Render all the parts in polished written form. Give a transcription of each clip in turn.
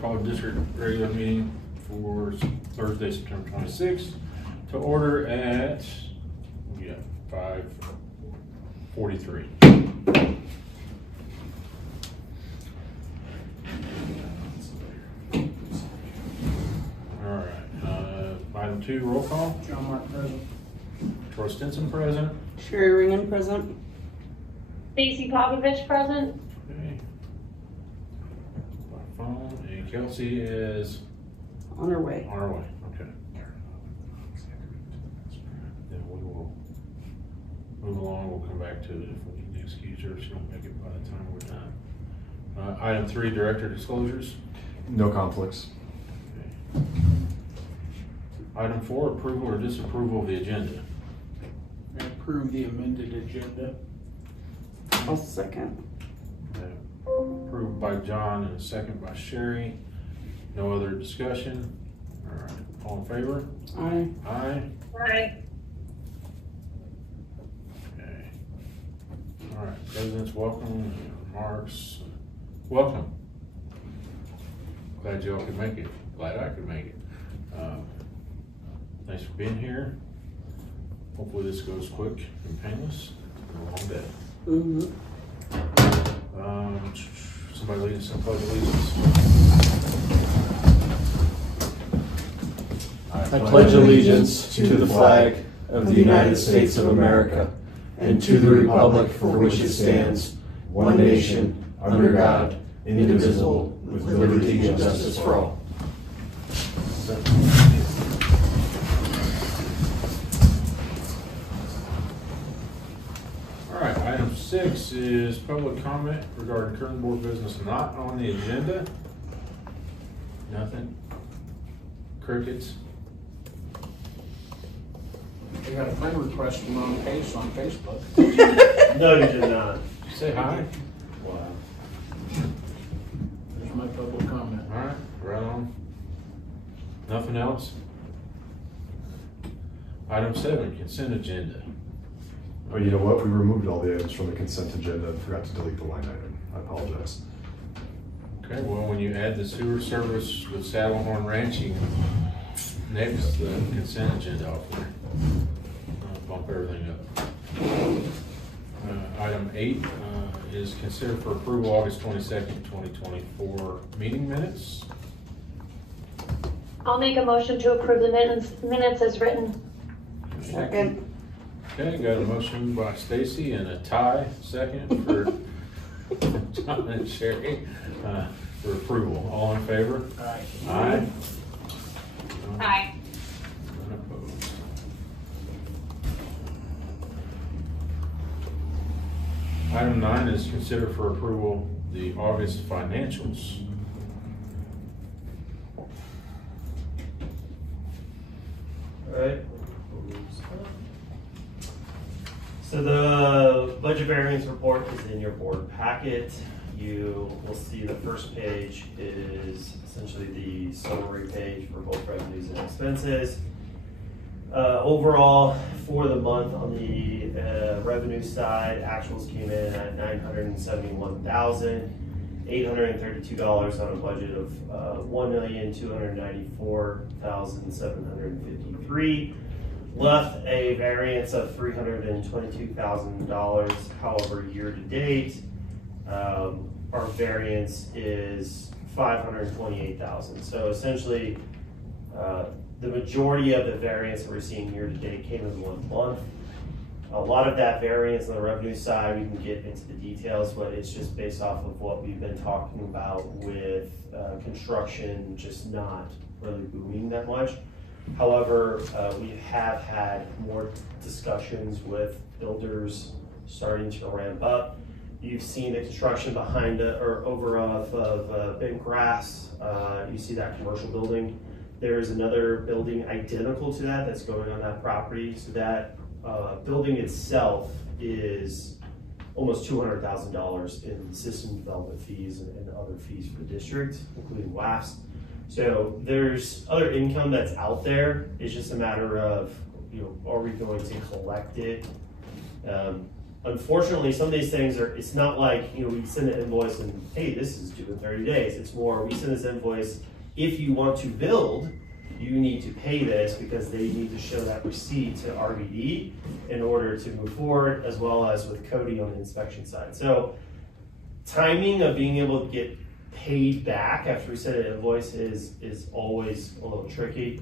call district regular meeting for Thursday, September 26th to order at 5:43. All right. Item 2, roll call. John Mark present. Troy Stinson present. Sherry Ringen present. Stacy Popovich present. Okay. By phone, and Kelsey is On her way. on her way. Okay. Then we will move along. We'll come back to it if we need to excuse her. She won't make it by the time we're done. Item 3, director disclosures. No conflicts. Okay. Item 4, approval or disapproval of the agenda. I approve the amended agenda. I'll second. Approved by John and a second by Sherry. No other discussion. All right, all in favor? Aye. Aye. Aye. Okay. All right, president's welcome, remarks, welcome. Glad y'all could make it. Glad I could make it. Thanks for being here. Hopefully this goes quick and painless. It's been a long day. Somebody lead us in pledge allegiance. I pledge allegiance to the flag of the United States of America and to the republic for which it stands, one nation, under God, indivisible, with liberty and justice for all. All right, item 6 is public comment regarding current board business not on the agenda. Nothing. Crickets. We got a friend request from on Pace on Facebook. No, you did not. Say hi. Wow. There's my public comment. All right, right on. Nothing else? Item 7, consent agenda. Oh, you know what? We removed all the items from the consent agenda and forgot to delete the line item. I apologize. Okay, well, when you add the sewer service with Saddlehorn Ranch, you can next the consent agenda off there. Bump everything up. Item 8 is considered for approval August 22nd, 2024 meeting minutes. I'll make a motion to approve the minutes as written. Second. Okay, got a motion by Stacy and a tie second for John and Sherry for approval. All in favor? Aye. Aye. Aye. None opposed. Item 9 is consider for approval the August financials. All right. So the budget variance report is in your board packet. You will see the first page is essentially the summary page for both revenues and expenses. Overall, for the month on the revenue side, actuals came in at $971,832 on a budget of $1,294,753. Left a variance of $322,000. However, year to date, our variance is $528,000. So essentially, the majority of the variance that we're seeing year to date came in 1 month. A lot of that variance on the revenue side, we can get into the details, but it's just based off of what we've been talking about with construction just not really booming that much. However, we have had more discussions with builders starting to ramp up. You've seen the construction behind or over off of Bent Grass. You see that commercial building. There's another building identical to that that's going on that property. So that building itself is almost $200,000 in system development fees and other fees for the district, including WAFs. So there's other income that's out there. It's just a matter of, are we going to collect it? unfortunately, some of these things are, it's not like, you know, we send an invoice and, hey, this is due in 30 days. It's more, we send this invoice, if you want to build, you need to pay this because they need to show that receipt to RBD in order to move forward, as well as with Cody on the inspection side. So timing of being able to get paid back after we send an invoice is always a little tricky.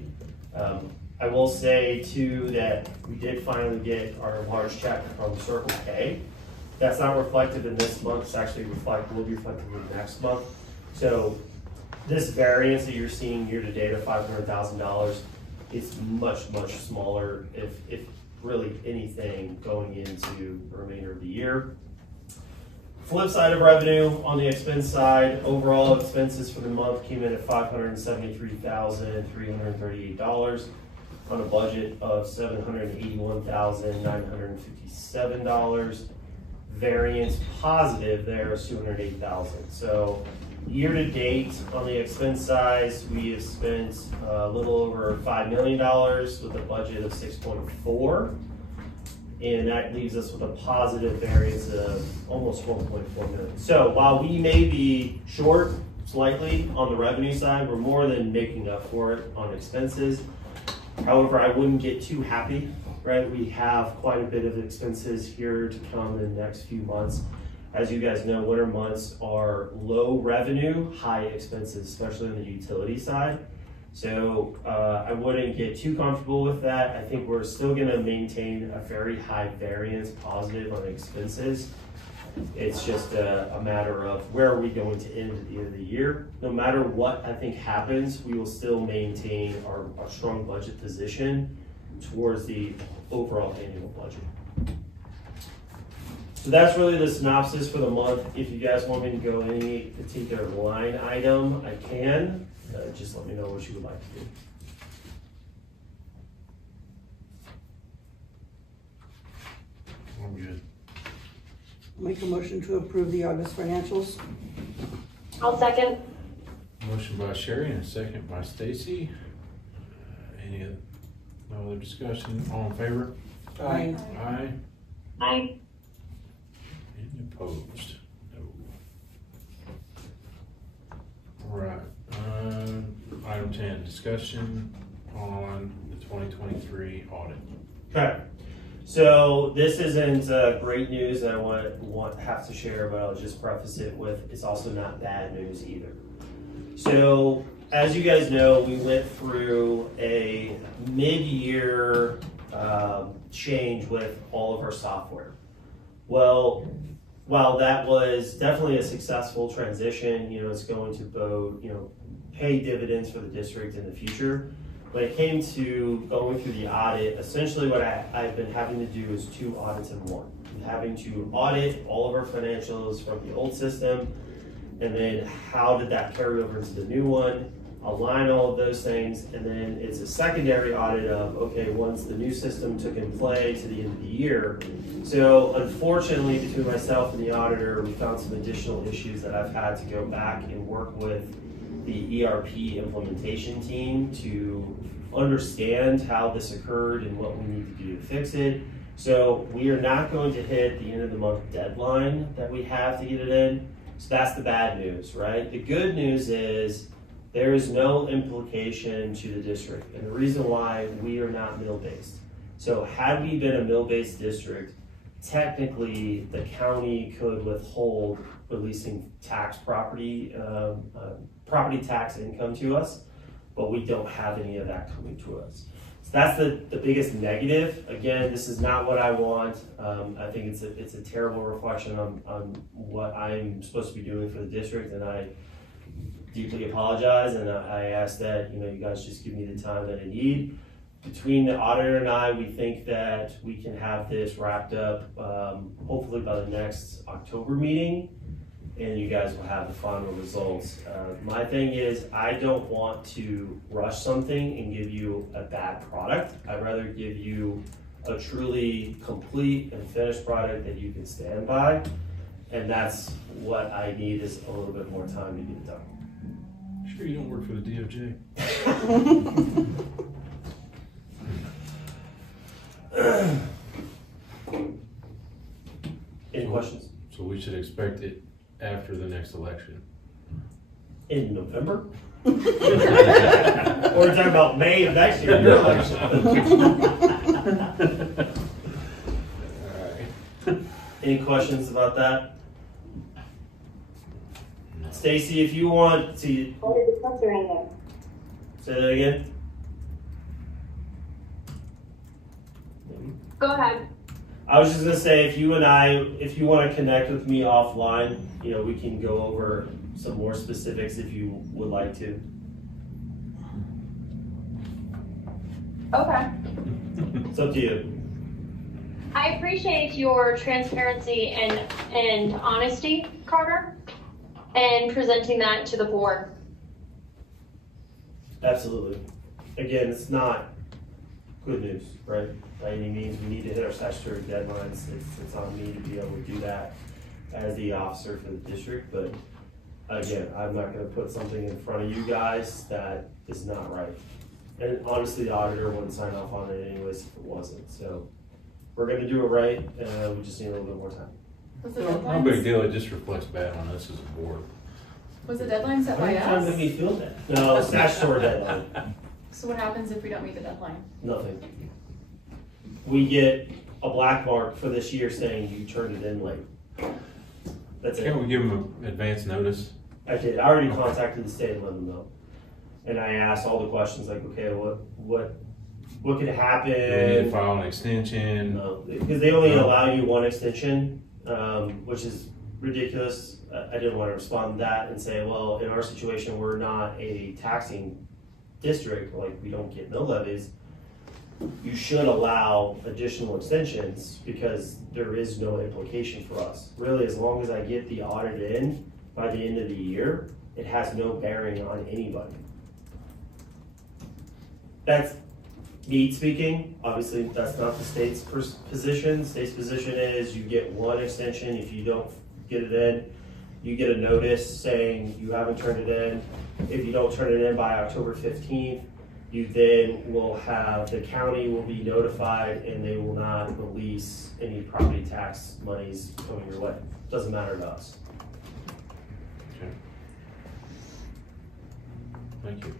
I will say too that we did finally get our large check from Circle K. That's not reflected in this month, it's actually will be reflected in next month. So this variance that you're seeing year to date of $500,000, it's much, much smaller, if really anything, going into the remainder of the year. Flip side of revenue, on the expense side, overall expenses for the month came in at $573,338 on a budget of $781,957. Variance positive there is $208,000. So year to date on the expense side, we have spent a little over $5 million with a budget of 6.4. And that leaves us with a positive variance of almost 1.4 million. So while we may be short slightly on the revenue side, we're more than making up for it on expenses. However, I wouldn't get too happy, right? We have quite a bit of expenses here to come in the next few months. As you guys know, winter months are low revenue, high expenses, especially on the utility side. So I wouldn't get too comfortable with that. I think we're still going to maintain a very high variance positive on expenses. It's just a matter of where are we going to end at the end of the year. No matter what I think happens, we will still maintain our strong budget position towards the overall annual budget. So that's really the synopsis for the month. If you guys want me to go any particular line item, I can. Just let me know what you would like to do. I'm good. Make a motion to approve the August financials. I'll second. Motion by Sherry and a second by Stacy. No other discussion? All in favor? Aye. Aye. Aye. Any opposed? No. All right. Item 10, discussion on the 2023 audit. Okay. So this isn't great news that I have to share, but I'll just preface it with it's also not bad news either. So as you guys know, we went through a mid-year change with all of our software. Well, while that was definitely a successful transition, you know, it's going to both, you know, pay dividends for the district in the future. When it came to going through the audit, essentially what I've been having to do is 2 audits in one. I'm having to audit all of our financials from the old system, and then how did that carry over into the new one, align all of those things, and then it's a secondary audit of, okay, once the new system took in play to the end of the year. So unfortunately, between myself and the auditor, we found some additional issues that I've had to go back and work with the ERP implementation team to understand how this occurred and what we need to do to fix it. So we are not going to hit the end of the month deadline that we have to get it in. So that's the bad news, right? The good news is there is no implication to the district. And the reason why, we are not mill-based. So had we been a mill-based district, technically the county could withhold releasing tax property tax income to us, but we don't have any of that coming to us. So that's the biggest negative. Again, this is not what I want. I think it's a terrible reflection on what I'm supposed to be doing for the district, and I deeply apologize, and I ask that, you know, you guys just give me the time that I need. Between the auditor and I, we think that we can have this wrapped up hopefully by the next October meeting, and you guys will have the final results. My thing is, I don't want to rush something and give you a bad product. I'd rather give you a truly complete and finished product that you can stand by, and that's what I need, is a little bit more time to get it done. Sure you don't work for the DOJ? expect it after the next election? In November? Or we're talking about May of next year, your election. Any questions about that? Stacy, if you want to say that again. Go ahead. I was just gonna say, if you want to connect with me offline, you know, we can go over some more specifics if you would like to. Okay. It's up to you. I appreciate your transparency and honesty, Carter, and presenting that to the board. Absolutely. Again, it's not good news, right? By any means, we need to hit our statutory deadlines. It's on me to be able to do that as the officer for the district. But again, I'm not going to put something in front of you guys that is not right. And honestly, the auditor wouldn't sign off on it anyways if it wasn't. So we're going to do it right. We just need a little bit more time. Was the No deadline? big deal, it just reflects bad on us as a board. Was the deadline set Why are by you trying to make us? me feel bad? No, statutory deadline. So what happens if we don't meet the deadline? Nothing. We get a black mark for this year saying you turned it in late. That's it. Can't we give them advance notice? I did. I already contacted the state and let them know. And I asked all the questions like, okay, what could happen? Do we need to file an extension? No, because they only allow you one extension, which is ridiculous. I didn't want to respond to that and say, well, in our situation, we're not a taxing district, like we don't get mill levies. You should allow additional extensions because there is no implication for us. Really, as long as I get the audit in by the end of the year, it has no bearing on anybody. That's me speaking. Obviously, that's not the state's position. The state's position is you get one extension. If you don't get it in, you get a notice saying you haven't turned it in. If you don't turn it in by October 15th, you then will have, the county will be notified and they will not release any property tax monies coming your way. Doesn't matter to us. Okay. Thank you.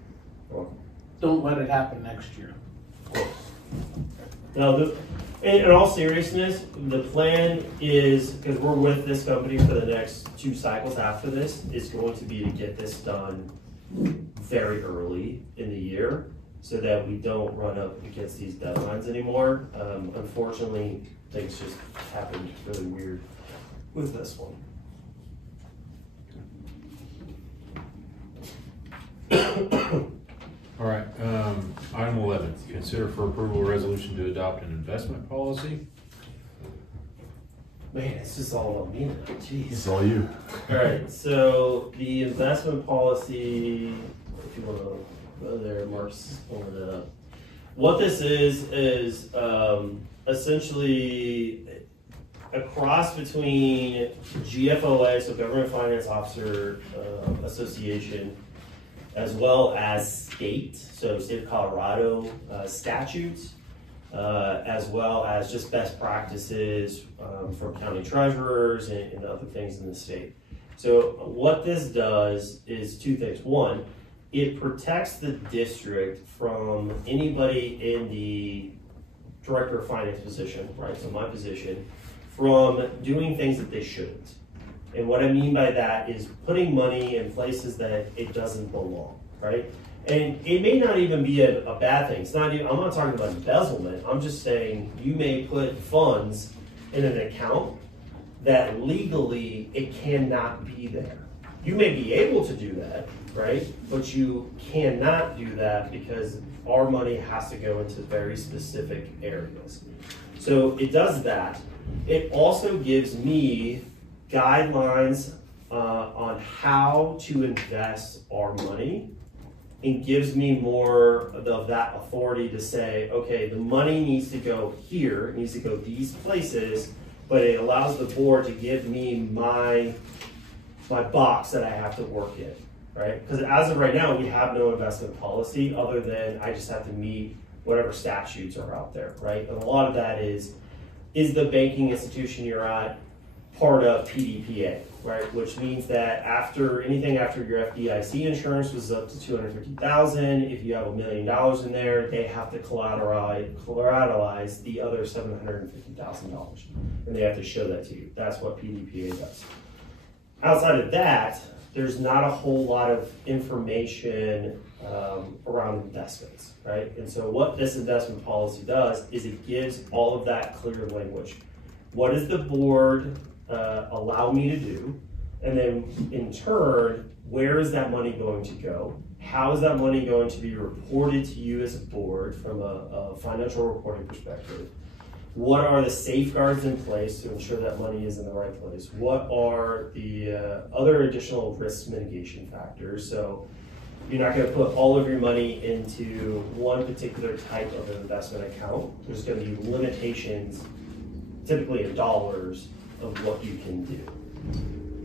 You're welcome. Don't let it happen next year. Now, in all seriousness, the plan is, because we're with this company for the next 2 cycles after this, is going to be to get this done very early in the year so that we don't run up against these deadlines anymore. Unfortunately, things just happened really weird with this one. All right, item 11, consider for approval a resolution to adopt an investment policy. Man, it's just all about me now. Jeez. It's all you. All right, so the investment policy, if you want to go there, Mark's pulling it up. What this is essentially a cross between GFOA, so Government Finance Officer Association, as well as state, so state of Colorado statutes, as well as just best practices from county treasurers and other things in the state. So what this does is 2 things. One, it protects the district from anybody in the director of finance position, right, so my position, from doing things that they shouldn't. And what I mean by that is putting money in places that it doesn't belong, right? And it may not even be a bad thing. It's not even, I'm not talking about embezzlement. I'm just saying you may put funds in an account that legally it cannot be there. You may be able to do that, right? But you cannot do that because our money has to go into very specific areas. So it does that. It also gives me guidelines on how to invest our money, and gives me more of that authority to say, okay, the money needs to go here, it needs to go these places, but it allows the board to give me my box that I have to work in, right? Because as of right now, we have no investment policy other than I just have to meet whatever statutes are out there, right? And a lot of that is the banking institution you're at part of PDPA, right? Which means that anything after your FDIC insurance was up to $250,000, if you have $1 million in there, they have to collateralize the other $750,000, and they have to show that to you. That's what PDPA does. Outside of that, there's not a whole lot of information around investments, right? And so what this investment policy does is it gives all of that clear language. What does the board allow me to do? And then in turn, where is that money going to go? How is that money going to be reported to you as a board from a financial reporting perspective? What are the safeguards in place to ensure that money is in the right place? What are the other additional risk mitigation factors? So you're not going to put all of your money into one particular type of investment account. There's going to be limitations, typically in dollars, of what you can do.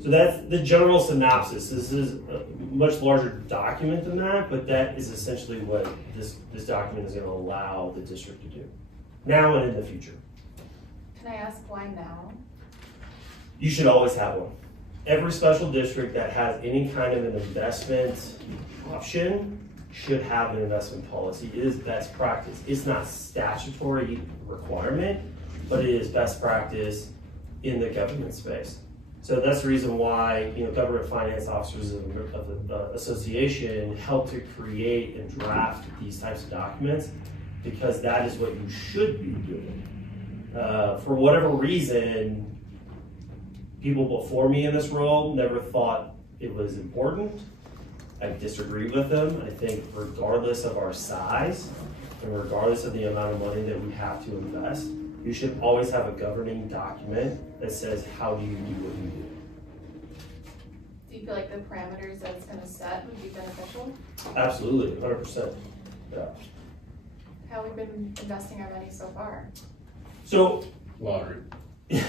So that's the general synopsis. This is a much larger document than that, but that is essentially what this document is going to allow the district to do, now and in the future. Can I ask why now? You should always have one. Every special district that has any kind of an investment option should have an investment policy. It is best practice. It's not statutory requirement, but it is best practice in the government space. So that's the reason why, Government Finance Officers of the Association help to create and draft these types of documents, because that is what you should be doing. For whatever reason, people before me in this role never thought it was important. I disagree with them. I think regardless of our size and regardless of the amount of money that we have to invest, you should always have a governing document that says, how do you do what you do? Do you feel like the parameters that it's going to set would be beneficial? Absolutely, 100%. Yeah. How have we been investing our money so far? So, Lottery. Very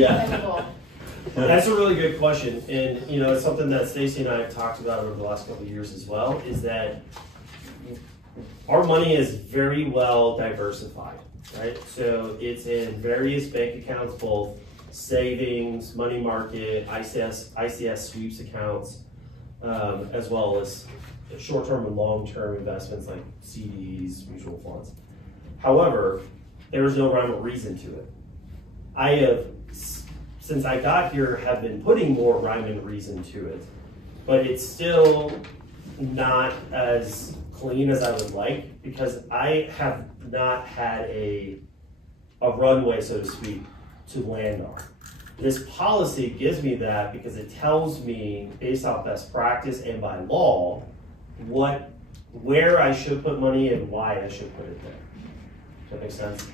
Yeah. dependable. That's a really good question, and it's something that Stacy and I have talked about over the last couple of years as well, is that our money is very well diversified, right? So it's in various bank accounts, both savings, money market, ICS sweeps accounts, as well as short-term and long-term investments like CDs, mutual funds. However, there is no rhyme or reason to it. I have, since I got here, have been putting more rhyme and reason to it, but it's still not as clean as I would like, because I have not had a runway, so to speak, to land on. This policy gives me that because it tells me, based off best practice and by law, where I should put money and why I should put it there. Does that make sense?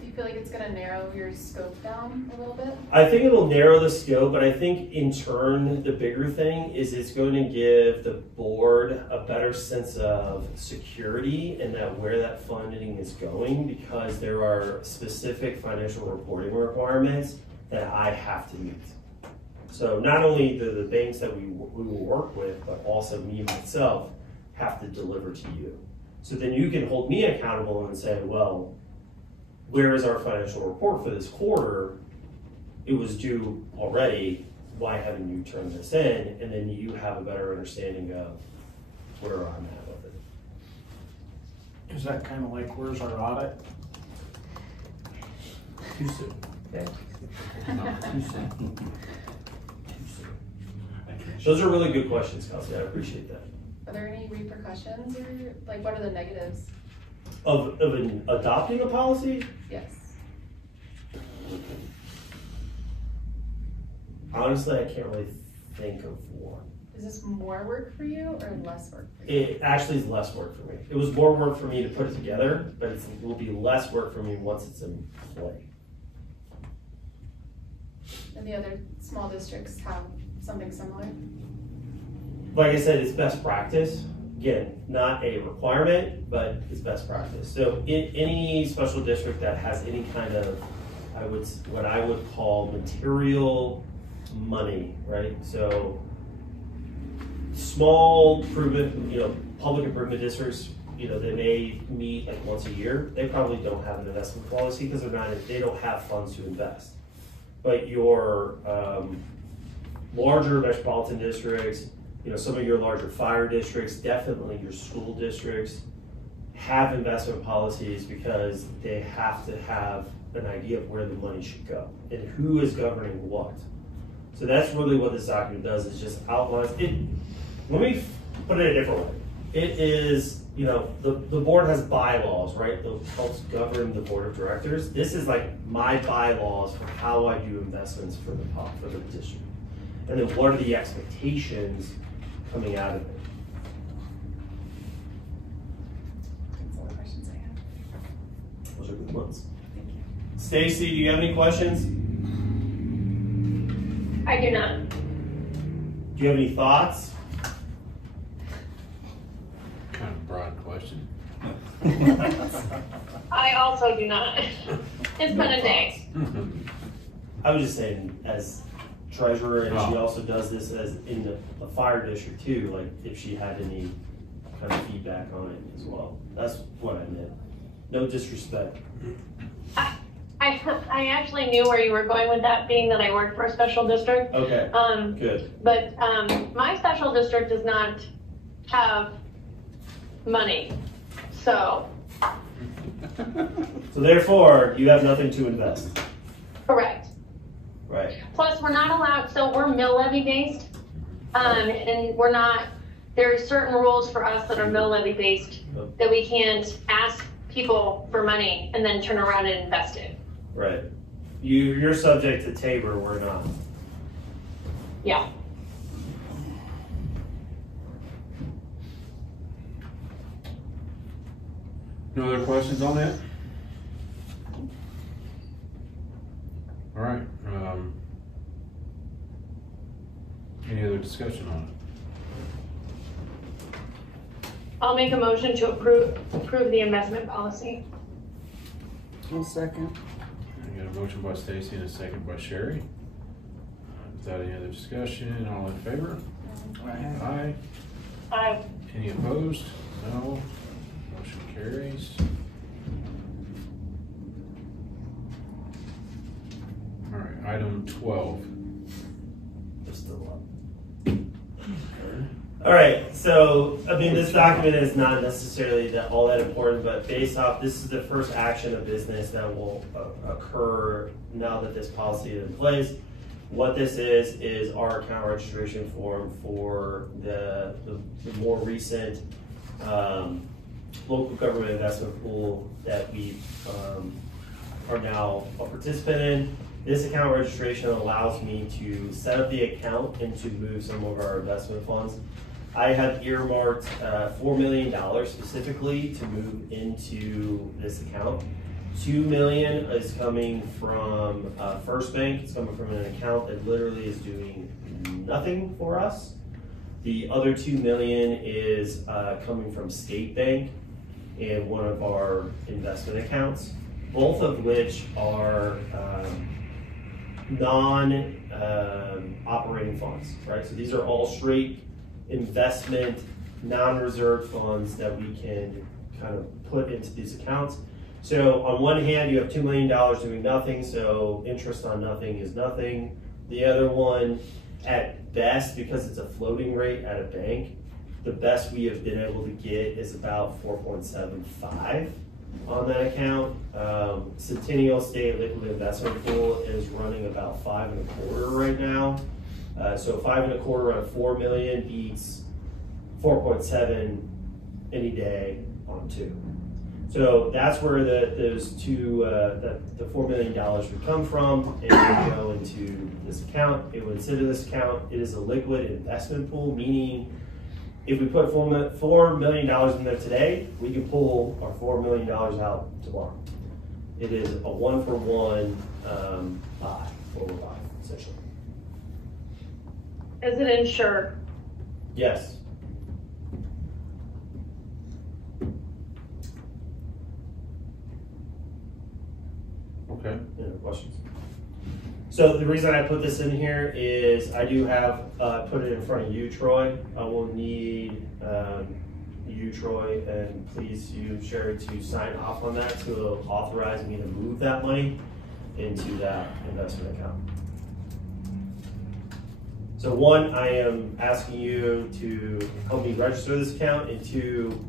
Do you feel like it's going to narrow your scope down a little bit? I think it'll narrow the scope, but I think in turn, the bigger thing is it's going to give the board a better sense of security and that where that funding is going, because there are specific financial reporting requirements that I have to meet. So not only the banks that we will work with, but also me myself have to deliver to you. So then you can hold me accountable and say, well, where is our financial report for this quarter? It was due already. Why haven't you turned this in? And then you have a better understanding of where I'm at with it. Is that kind of like, where's our audit? Too soon. Okay. Too soon. Those are really good questions, Kelsey. I appreciate that. Are there any repercussions, or like what are the negatives? Of adopting a policy? Yes. Honestly, I can't really think of one. Is this more work for you or less work for you? It actually is less work for me. It was more work for me to put it together, but it will be less work for me once it's in play. And the other small districts have something similar? Like I said, it's best practice. Again, not a requirement, but it's best practice. So in any special district that has any kind of, what I would call material money, right? So small improvement, public improvement districts, they may meet like once a year. They probably don't have an investment policy because they don't have funds to invest. But your larger metropolitan districts, some of your larger fire districts, definitely your school districts have investment policies because they have to have an idea of where the money should go and who is governing what. So that's really what this document does, is just outlines it. Let me put it a different way. It is, the board has bylaws, right, that helps govern the board of directors. This is like my bylaws for how I do investments for the district. And then what are the expectations coming out of it? That's all the questions I have. Those are good ones. Thank you. Stacy, do you have any questions? I do not. Do you have any thoughts? Kind of broad question. I also do not. It's been a day. I was just saying, as treasurer, and she Oh. also does this as in the fire district too, like if she had any kind of feedback on it as well. That's what I meant. No disrespect. I actually knew where you were going with that, being that I work for a special district. Okay, good. But my special district does not have money, so So therefore, you have nothing to invest. correct. Right. Plus, we're not allowed, so we're mill levy based, and we're not, there's certain rules for us that are mill levy based that we can't ask people for money and then turn around and invest it. Right. You're subject to Tabor, we're not. Yeah. No other questions on that? All right. Any other discussion on it? I'll make a motion to approve the investment policy. I'll second. I got a motion by Stacy and a second by Sherry. Without any other discussion, all in favor? Aye. Aye. Any opposed? No. Motion carries. All right, item 12. They're still up. All right, so, this document is not necessarily all that important, but based off, this is the first action of business that will occur now that this policy is in place. What this is our account registration form for the more recent local government investment pool that we are now a participant in. This account registration allows me to set up the account and to move some of our investment funds. I have earmarked $4 million specifically to move into this account. $2 million is coming from First Bank. It's coming from an account that literally is doing nothing for us. The other $2 million is coming from State Bank in one of our investment accounts, both of which are non-operating funds, right? So these are all straight investment, non-reserved funds that we can kind of put into these accounts. So on one hand, you have $2 million doing nothing, so interest on nothing is nothing. The other one, at best, because it's a floating rate at a bank, the best we have been able to get is about 4.75 on that account. Centennial State Liquid Investment Pool is running about 5.25 right now. So 5.25 on 4 million beats 4.7 any day on 2. So that's where those two, the $4 million would come from, and it would go into this account. It would sit in this account. It is a liquid investment pool, meaning if we put $4 million in there today, we can pull our $4 million out tomorrow. It is a 1-for-1 buy, forward buy, essentially. Is it insured? Yes. Okay. Any other questions? So the reason I put this in here is I do have, put it in front of you, Troy. I will need you, Troy, and please you, Sherry, to sign off on that to authorize me to move that money into that investment account. So one, I am asking you to help me register this account, and two,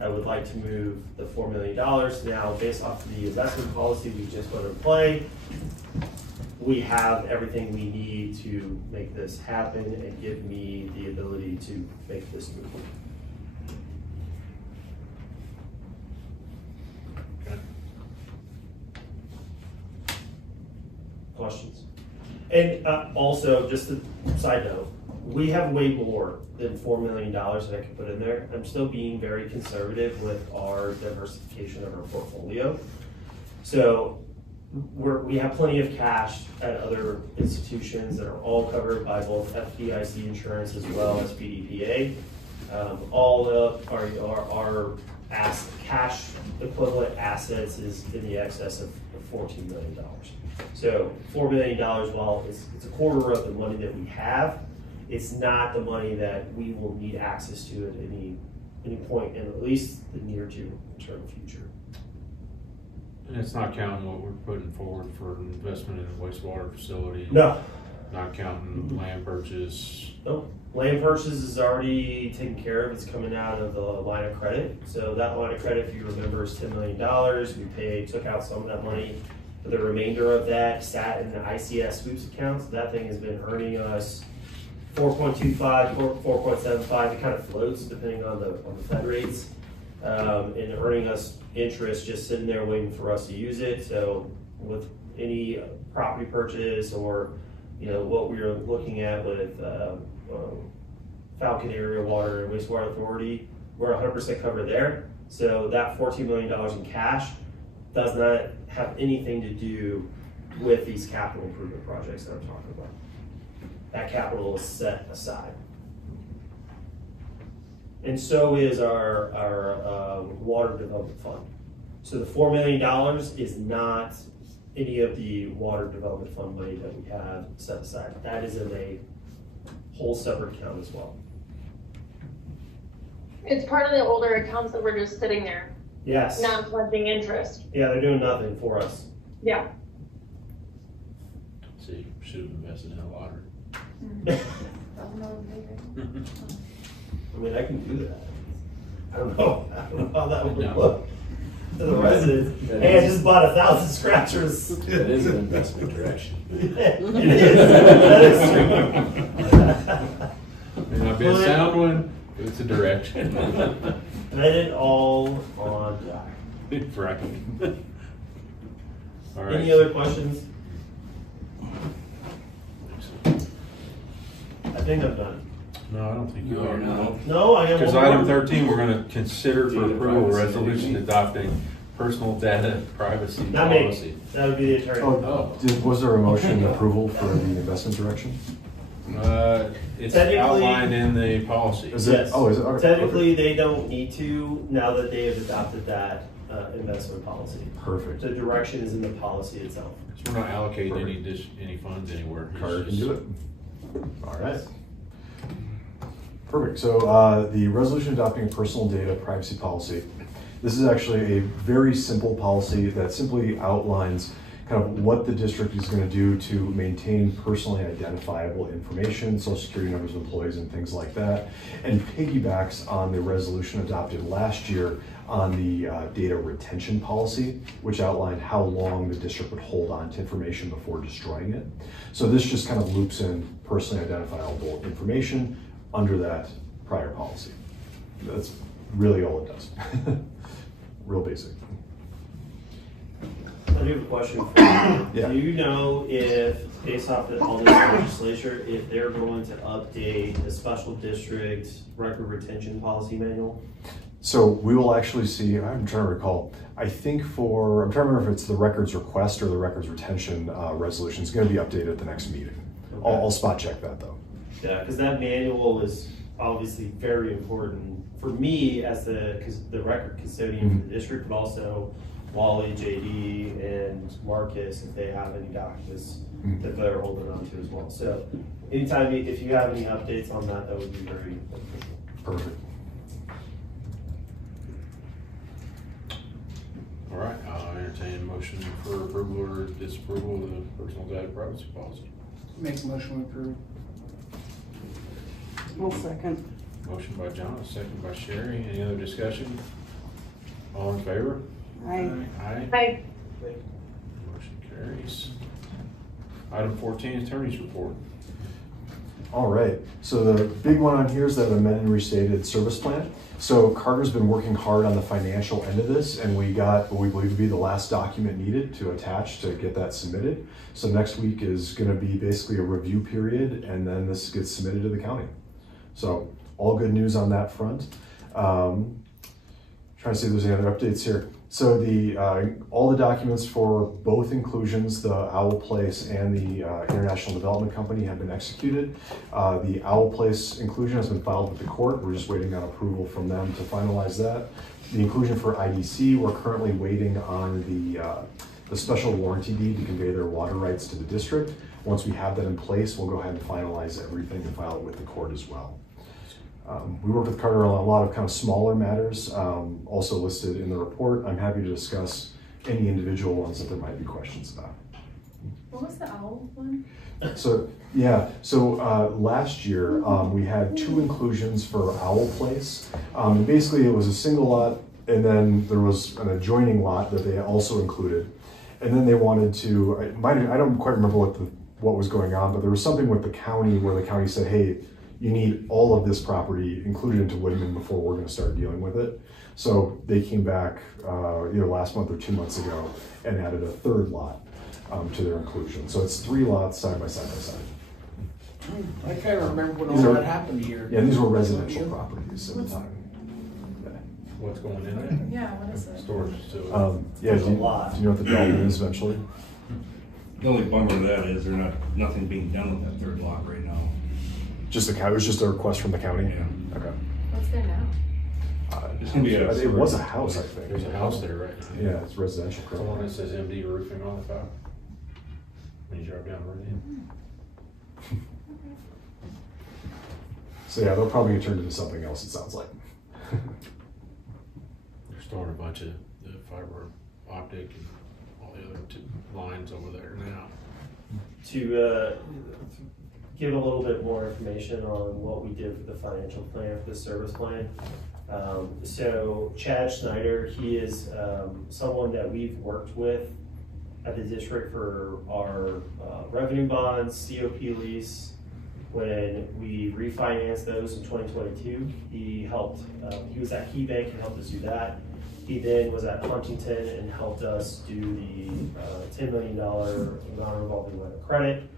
I would like to move the $4 million. Now, based off of the investment policy we just put in play, we have everything we need to make this happen and give me the ability to make this move. Okay. Questions? And also, just a side note, we have way more than $4 million that I can put in there. I'm still being very conservative with our diversification of our portfolio. So we have plenty of cash at other institutions that are all covered by both FDIC insurance as well as PDPA. All of our cash equivalent assets is in the excess of $14 million. So $4 million, while it's a quarter of the money that we have, it's not the money that we will need access to at any point in at least the near to term future. And it's not counting what we're putting forward for investment in a wastewater facility? No. Not counting land purchase? Nope. Land purchase is already taken care of. It's coming out of the line of credit. So that line of credit, if you remember, is $10 million. We took out some of that money. But the remainder of that sat in the ICS sweeps account. So that thing has been earning us 4.25, 4.75. It kind of floats depending on the Fed rates, and earning us interest just sitting there waiting for us to use it. So with any property purchase or what we are looking at with Falcon Area Water and Wastewater Authority, we're 100% covered there. So that $14 million in cash does not have anything to do with these capital improvement projects that I'm talking about. That capital is set aside. And so is our water development fund. So the $4 million is not any of the water development fund money that we have set aside. That is in a whole separate account as well. It's part of the older accounts that were just sitting there, Yes. not collecting interest. Yeah, they're doing nothing for us. Yeah. See, should have invested in a lottery. I mean, I can do that. I don't know how that would look to the residents. Hey, I just bought 1,000 scratchers. That is an investment direction. It is. That is true. May not be a sound one, but it's a direction. Let it all on Jack. Right. All right. Any other questions? I think I'm done. No, I don't think you are. No, I am. Because one item more. 13, we're going to consider for Data approval a privacy. resolution adopting personal data privacy Not policy. me. That would be the attorney. Was there a motion approval for the investment direction? It's Technically- outlined in the policy. Is it? Yes. Oh, is it? Okay. Technically, they don't need to now that they have adopted that investment policy. Perfect. The direction is in the policy itself. So we're not allocating any funds anywhere. It's Carter can just- do it. All right. Perfect. So the resolution adopting a personal data privacy policy. This is actually a very simple policy that simply outlines kind of what the district is going to do to maintain personally identifiable information, social security numbers of employees and things like that, and piggybacks on the resolution adopted last year on the data retention policy, which outlined how long the district would hold on to information before destroying it. So this just kind of loops in personally identifiable information under that prior policy. That's really all it does. Real basic. I do have a question for you. Yeah. Do you know if, based off all this legislature, if they're going to update the special district record retention policy manual? So we will actually see, I'm trying to recall, I'm trying to remember if it's the records request or the records retention resolution. It's going to be updated at the next meeting. Okay. I'll spot check that though. Yeah, because that manual is obviously very important for me as the record custodian for the district, but also Wally, JD, and Marcus if they have any documents that they're holding on to as well. So anytime, if you have any updates on that, that would be very beneficial. Perfect. entertain a motion for approval or disapproval of the personal data privacy policy. Make a motion to approve. I'll second. Motion by John, second by Sherry. Any other discussion? All in favor? Aye. Aye. Aye. Motion carries. Item 14, attorney's report. All right, so the big one on here is that amended and restated service plan. So Carter's been working hard on the financial end of this, and we got what we believe to be the last document needed to attach to get that submitted. So next week is gonna be basically a review period, and then this gets submitted to the county. So all good news on that front. Trying to see if there's any other updates here. So all the documents for both inclusions, the Owl Place and the International Development Company, have been executed. The Owl Place inclusion has been filed with the court. We're just waiting on approval from them to finalize that. The inclusion for IDC, we're currently waiting on the special warranty deed to convey their water rights to the district. Once we have that in place, we'll go ahead and finalize everything and file it with the court as well. We worked with Carter on a lot of kind of smaller matters, also listed in the report. I'm happy to discuss any individual ones that there might be questions about. What was the owl one? So, yeah, so last year we had 2 inclusions for Owl Place. And basically it was a single lot, and then there was an adjoining lot that they also included. And then they wanted to, I don't quite remember what was going on, but there was something with the county where the county said, hey, you need all of this property included into Whitman before we're gonna start dealing with it. So they came back either last month or 2 months ago and added a 3rd lot to their inclusion. So it's 3 lots side by side by side. I can't remember when all These are- that happened here. Yeah, these were residential properties at the time. What's going in there? Yeah, what is it? Storage facility. Yeah, There's do a you lot. know what the development is eventually? The only bummer of that is nothing being done with that 3rd lot right now. Just it was just a request from the county? Yeah. Okay. What's there now? It's gonna be It was a house, I think. There's a house there right now. Yeah, it's residential. The one that says MD roofing on the top. When you drive down Meridian. So yeah, they'll probably get turned into something else, it sounds like. They're storing a bunch of the fiber optic and all the other lines over there now. To give a little bit more information on what we did for the financial plan, for the service plan. So Chad Schneider, he is someone that we've worked with at the district for our revenue bonds, COP lease. When we refinanced those in 2022, he helped, he was at Key Bank and helped us do that. He then was at Huntington and helped us do the $10 million non-revolving line of credit.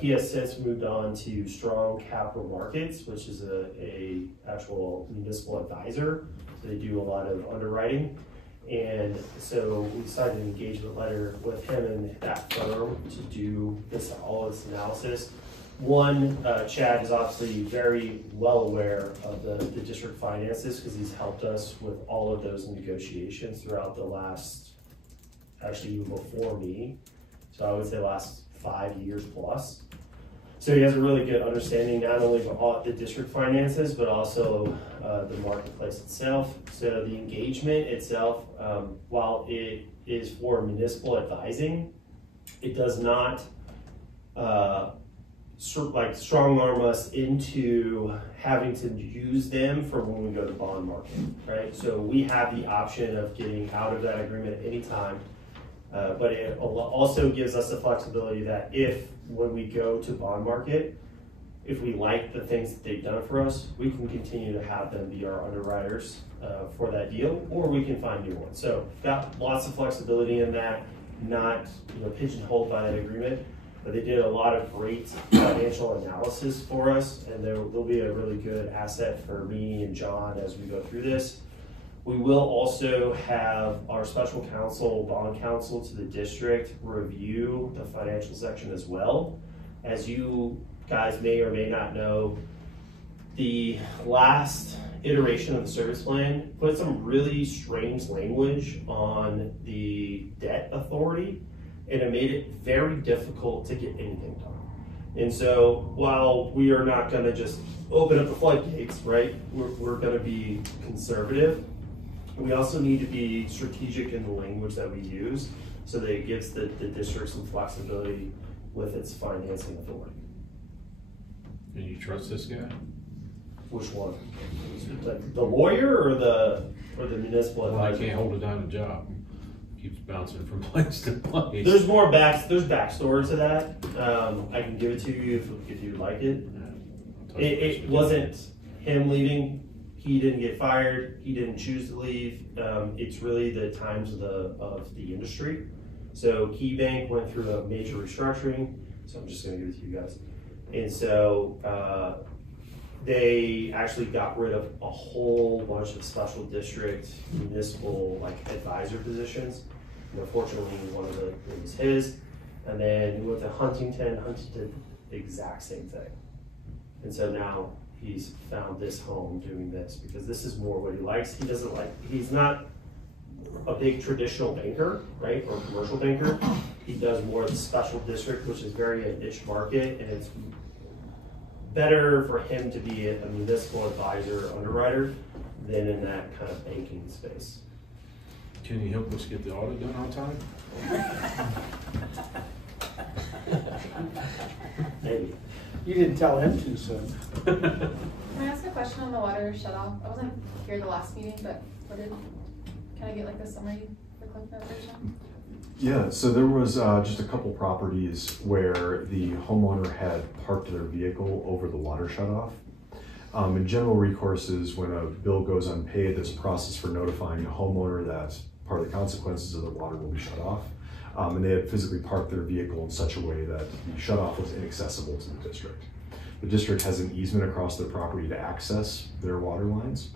He has since moved on to Strong Capital Markets, which is a actual municipal advisor. So they do a lot of underwriting. And so we signed an engagement letter with him and that firm to do all this analysis. One, Chad is obviously very well aware of the district finances because he's helped us with all of those negotiations throughout the last, actually even before me. So I would say last 5 years plus. So he has a really good understanding not only of all the district finances, but also the marketplace itself. So the engagement itself, while it is for municipal advising, it does not strong arm us into having to use them for when we go to bond market, right? So we have the option of getting out of that agreement at any time. But it also gives us the flexibility that if, when we go to bond market, if we like the things that they've done for us, we can continue to have them be our underwriters for that deal, or we can find new ones. So got lots of flexibility in that, not pigeonholed by that agreement, but they did a lot of great financial analysis for us, and they'll be a really good asset for me and John as we go through this. We will also have our special counsel, bond counsel to the district review the financial section as well. As you guys may or may not know, the last iteration of the service plan put some really strange language on the debt authority, and it made it very difficult to get anything done. And so while we are not gonna just open up the floodgates, right, we're gonna be conservative. We also need to be strategic in the language that we use so that it gives the district some flexibility with its financing authority. And you trust this guy? Which one? The lawyer or the municipal Well, I advisor? can't hold it down a job. Keeps bouncing from place to place. There's backstory to that. I can give it to you if you'd like it. It wasn't him leaving. He didn't get fired. He didn't choose to leave. It's really the times of the industry. So KeyBank went through a major restructuring. So I'm just going to give it to you guys. And so they actually got rid of a whole bunch of special district municipal advisor positions. And unfortunately, one of it was his. And then he went to Huntington. Huntington, the exact same thing. And so now he's found this home doing this because this is more what he likes. He's not a big traditional banker, right, or commercial banker. He does more of the special district, which is very a niche market, and it's better for him to be a municipal advisor or underwriter than in that kind of banking space. Can you help us get the audit done on time? Maybe. You didn't tell him too soon. Can I ask a question on the water shut off? I wasn't here the last meeting, but can I get like the summary, the clip note version? Yeah, so there was just a couple properties where the homeowner had parked their vehicle over the water shutoff. In general recourse is when a bill goes unpaid, there's a process for notifying the homeowner that part of the consequences of the water will be shut off. And they had physically parked their vehicle in such a way that the shutoff was inaccessible to the district. The district has an easement across their property to access their water lines.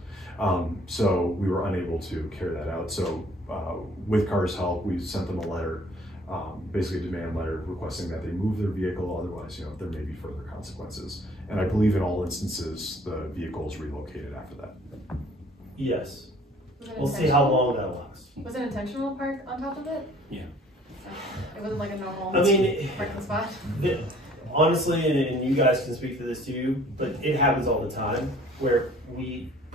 So we were unable to carry that out. So with CAR's help, we sent them a letter, basically a demand letter requesting that they move their vehicle, otherwise, there may be further consequences. And I believe in all instances, the vehicle is relocated after that. Yes. We'll see how long that lasts. Was it intentional to park on top of it? Yeah. It wasn't like a normal parking spot? Honestly, and you guys can speak to this too, but it happens all the time where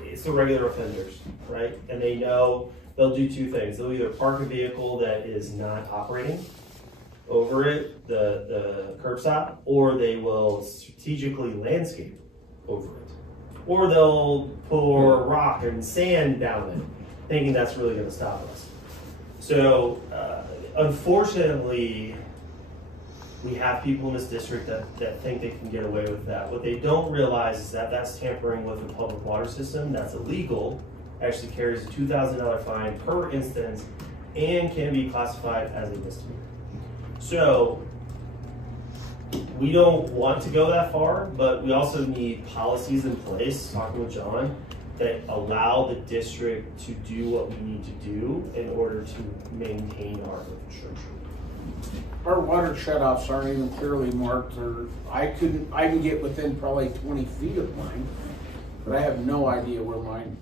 it's the regular offenders, right? And they know they'll do two things. They'll either park a vehicle that is not operating over it, the curb stop, or they will strategically landscape over it. Or they'll pour rock and sand down it, thinking that's really gonna stop us. So, unfortunately, we have people in this district that think they can get away with that. What they don't realize is that that's tampering with the public water system. That's illegal. Actually carries a $2,000 fine per instance and can be classified as a misdemeanor. So we don't want to go that far, but we also need policies in place, talking with John, that allow the district to do what we need to do in order to maintain our infrastructure. Our water shutoffs aren't even clearly marked, or I can get within probably 20 feet of mine, but I have no idea where mine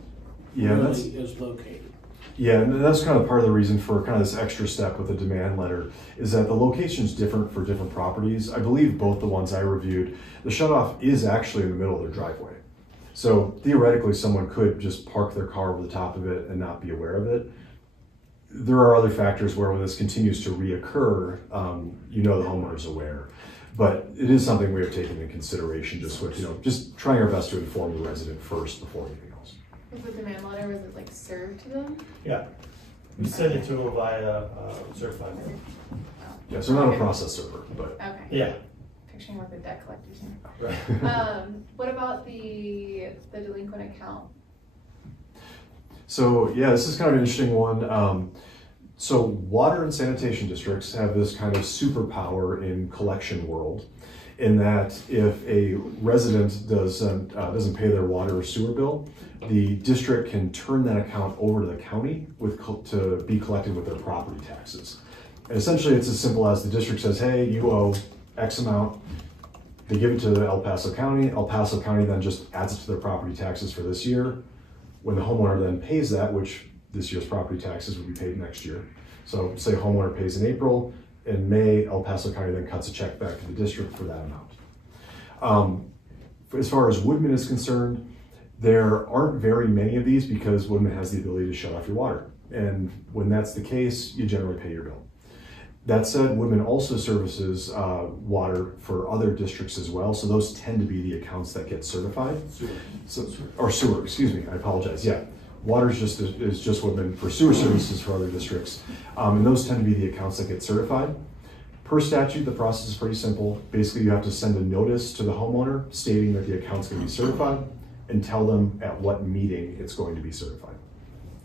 really is located. Yeah, and that's kind of part of the reason for kind of this extra step with the demand letter is that the location's different for different properties. I believe both the ones I reviewed, the shutoff is actually in the middle of their driveway. So theoretically, someone could just park their car over the top of it and not be aware of it. There are other factors where when this continues to reoccur, the homeowner's aware. But it is something we have taken into consideration, just trying our best to inform the resident first before anything else. Was the demand letter, was it like served to them? Yeah. We send it to them via certified mail. Yeah, so not a process server, but. Okay. Yeah. Picturing like the debt collectors. Right. What about the delinquent account? So yeah, this is kind of an interesting one. So water and sanitation districts have this kind of superpower in collection world, in that if a resident doesn't pay their water or sewer bill, the district can turn that account over to the county to be collected with their property taxes. And essentially it's as simple as the district says, hey, you owe X amount. They give it to the El Paso County. El Paso County then just adds it to their property taxes for this year. When the homeowner then pays that, which this year's property taxes would be paid next year. So say homeowner pays in April, in May, El Paso County then cuts a check back to the district for that amount. As far as Woodman is concerned, There aren't very many of these because Woodman has the ability to shut off your water. And when that's the case, you generally pay your bill. That said, Woodman also services water for other districts as well. So those tend to be the accounts that get certified. Sewer, excuse me, I apologize. Yeah, water is just Woodman for sewer services for other districts. And those tend to be the accounts that get certified. Per statute, the process is pretty simple. Basically, you have to send a notice to the homeowner stating that the account's going to be certified and tell them at what meeting it's going to be certified.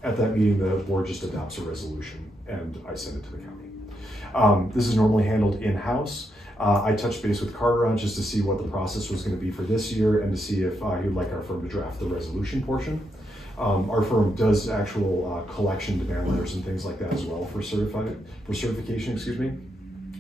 At that meeting, the board just adopts a resolution and I send it to the county. This is normally handled in-house. I touched base with Carter on just to see what the process was going to be for this year and to see if he would like our firm to draft the resolution portion. Our firm does actual collection demand letters and things like that as well for certification, excuse me,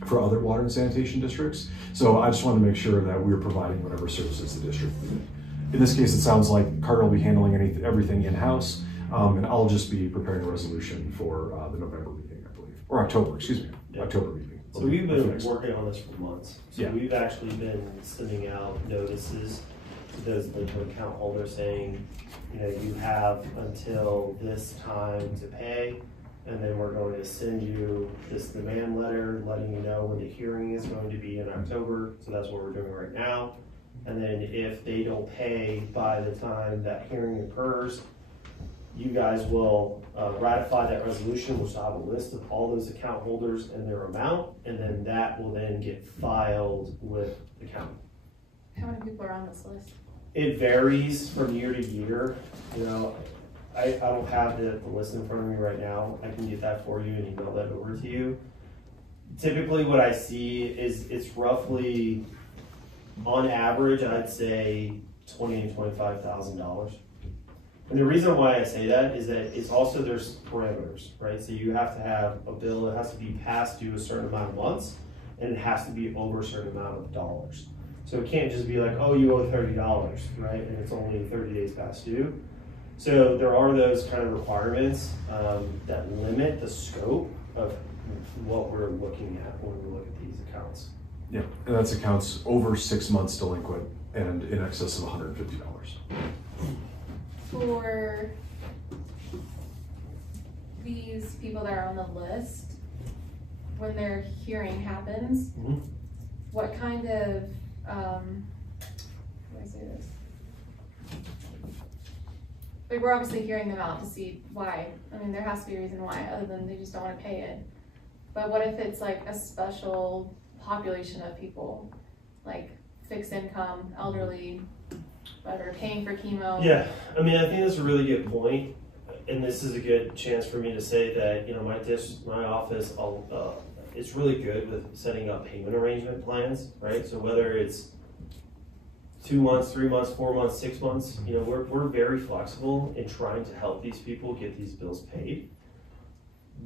for other water and sanitation districts. So I just wanted to make sure that we were providing whatever services the district needed. In this case, it sounds like Carter will be handling everything in-house, and I'll just be preparing a resolution for the November meeting, I believe, or October, excuse me, yeah. October meeting. So we've been working on this for months. So yeah. We've actually been sending out notices to those account holders saying, you know, you have until this time to pay, and then we're going to send you this demand letter letting you know when the hearing is going to be in October. So that's what we're doing right now. And then if they don't pay by the time that hearing occurs, you guys will ratify that resolution, which will have a list of all those account holders and their amount, and then that will then get filed with the county. How many people are on this list? It varies from year to year. You know, I don't have the list in front of me right now. I can get that for you and email that over to you. Typically what I see is it's roughly, on average, I'd say $20,000 to $25,000. And the reason why I say that is that it's also, there's parameters, right? So you have to have a bill that has to be past due a certain amount of months, and it has to be over a certain amount of dollars. So it can't just be like, oh, you owe $30, right? And it's only 30 days past due. So there are those kind of requirements that limit the scope of what we're looking at when we look at these accounts. Yeah, and that's accounts over 6 months delinquent and in excess of $150. For these people that are on the list, when their hearing happens, what kind of, how do I say this? Like, we're obviously hearing them out to see why. I mean, there has to be a reason why, other than they just don't want to pay it. But what if it's like a special population of people, like fixed income, elderly, whatever, paying for chemo? Yeah, I mean, I think that's a really good point, and this is a good chance for me to say that, you know, my office, it's really good with setting up payment arrangement plans, right? So whether it's 2 months, 3 months, 4 months, 6 months, you know, we're very flexible in trying to help these people get these bills paid.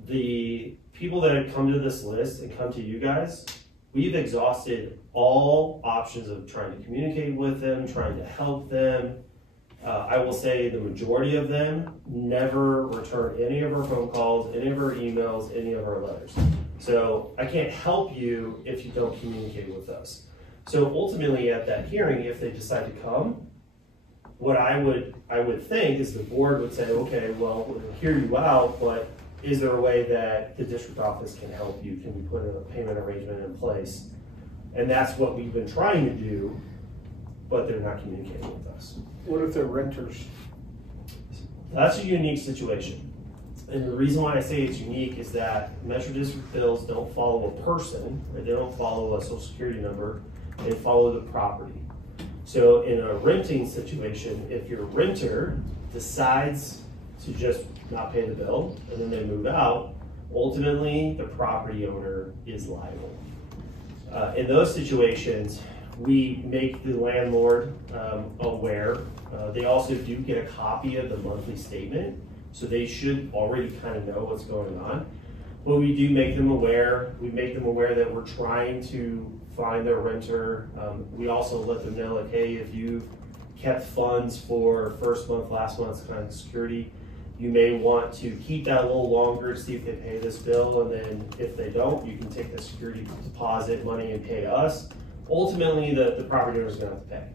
The people that have come to this list and come to you guys, we've exhausted all options of trying to communicate with them, trying to help them. I will say the majority of them never return any of our phone calls, any of our emails, any of our letters. So I can't help you if you don't communicate with us. So ultimately at that hearing, if they decide to come, what I would think is the board would say, okay, well, we'll hear you out, but is there a way that the district office can help you? Can we put a payment arrangement in place? And that's what we've been trying to do, but they're not communicating with us. What if they're renters? That's a unique situation. And the reason why I say it's unique is that Metro District bills don't follow a person, right? They don't follow a social security number, they follow the property. So in a renting situation, if your renter decides to just not pay the bill and then they move out, ultimately the property owner is liable. In those situations, we make the landlord aware. They also do get a copy of the monthly statement, so they should already kind of know what's going on. But we do make them aware. We make them aware that we're trying to find their renter. We also let them know, like, hey, if you kept funds for first month, last month's kind of security, you may want to keep that a little longer to see if they pay this bill, and then if they don't, you can take the security deposit money and pay us. Ultimately, the property owner is going to have to pay.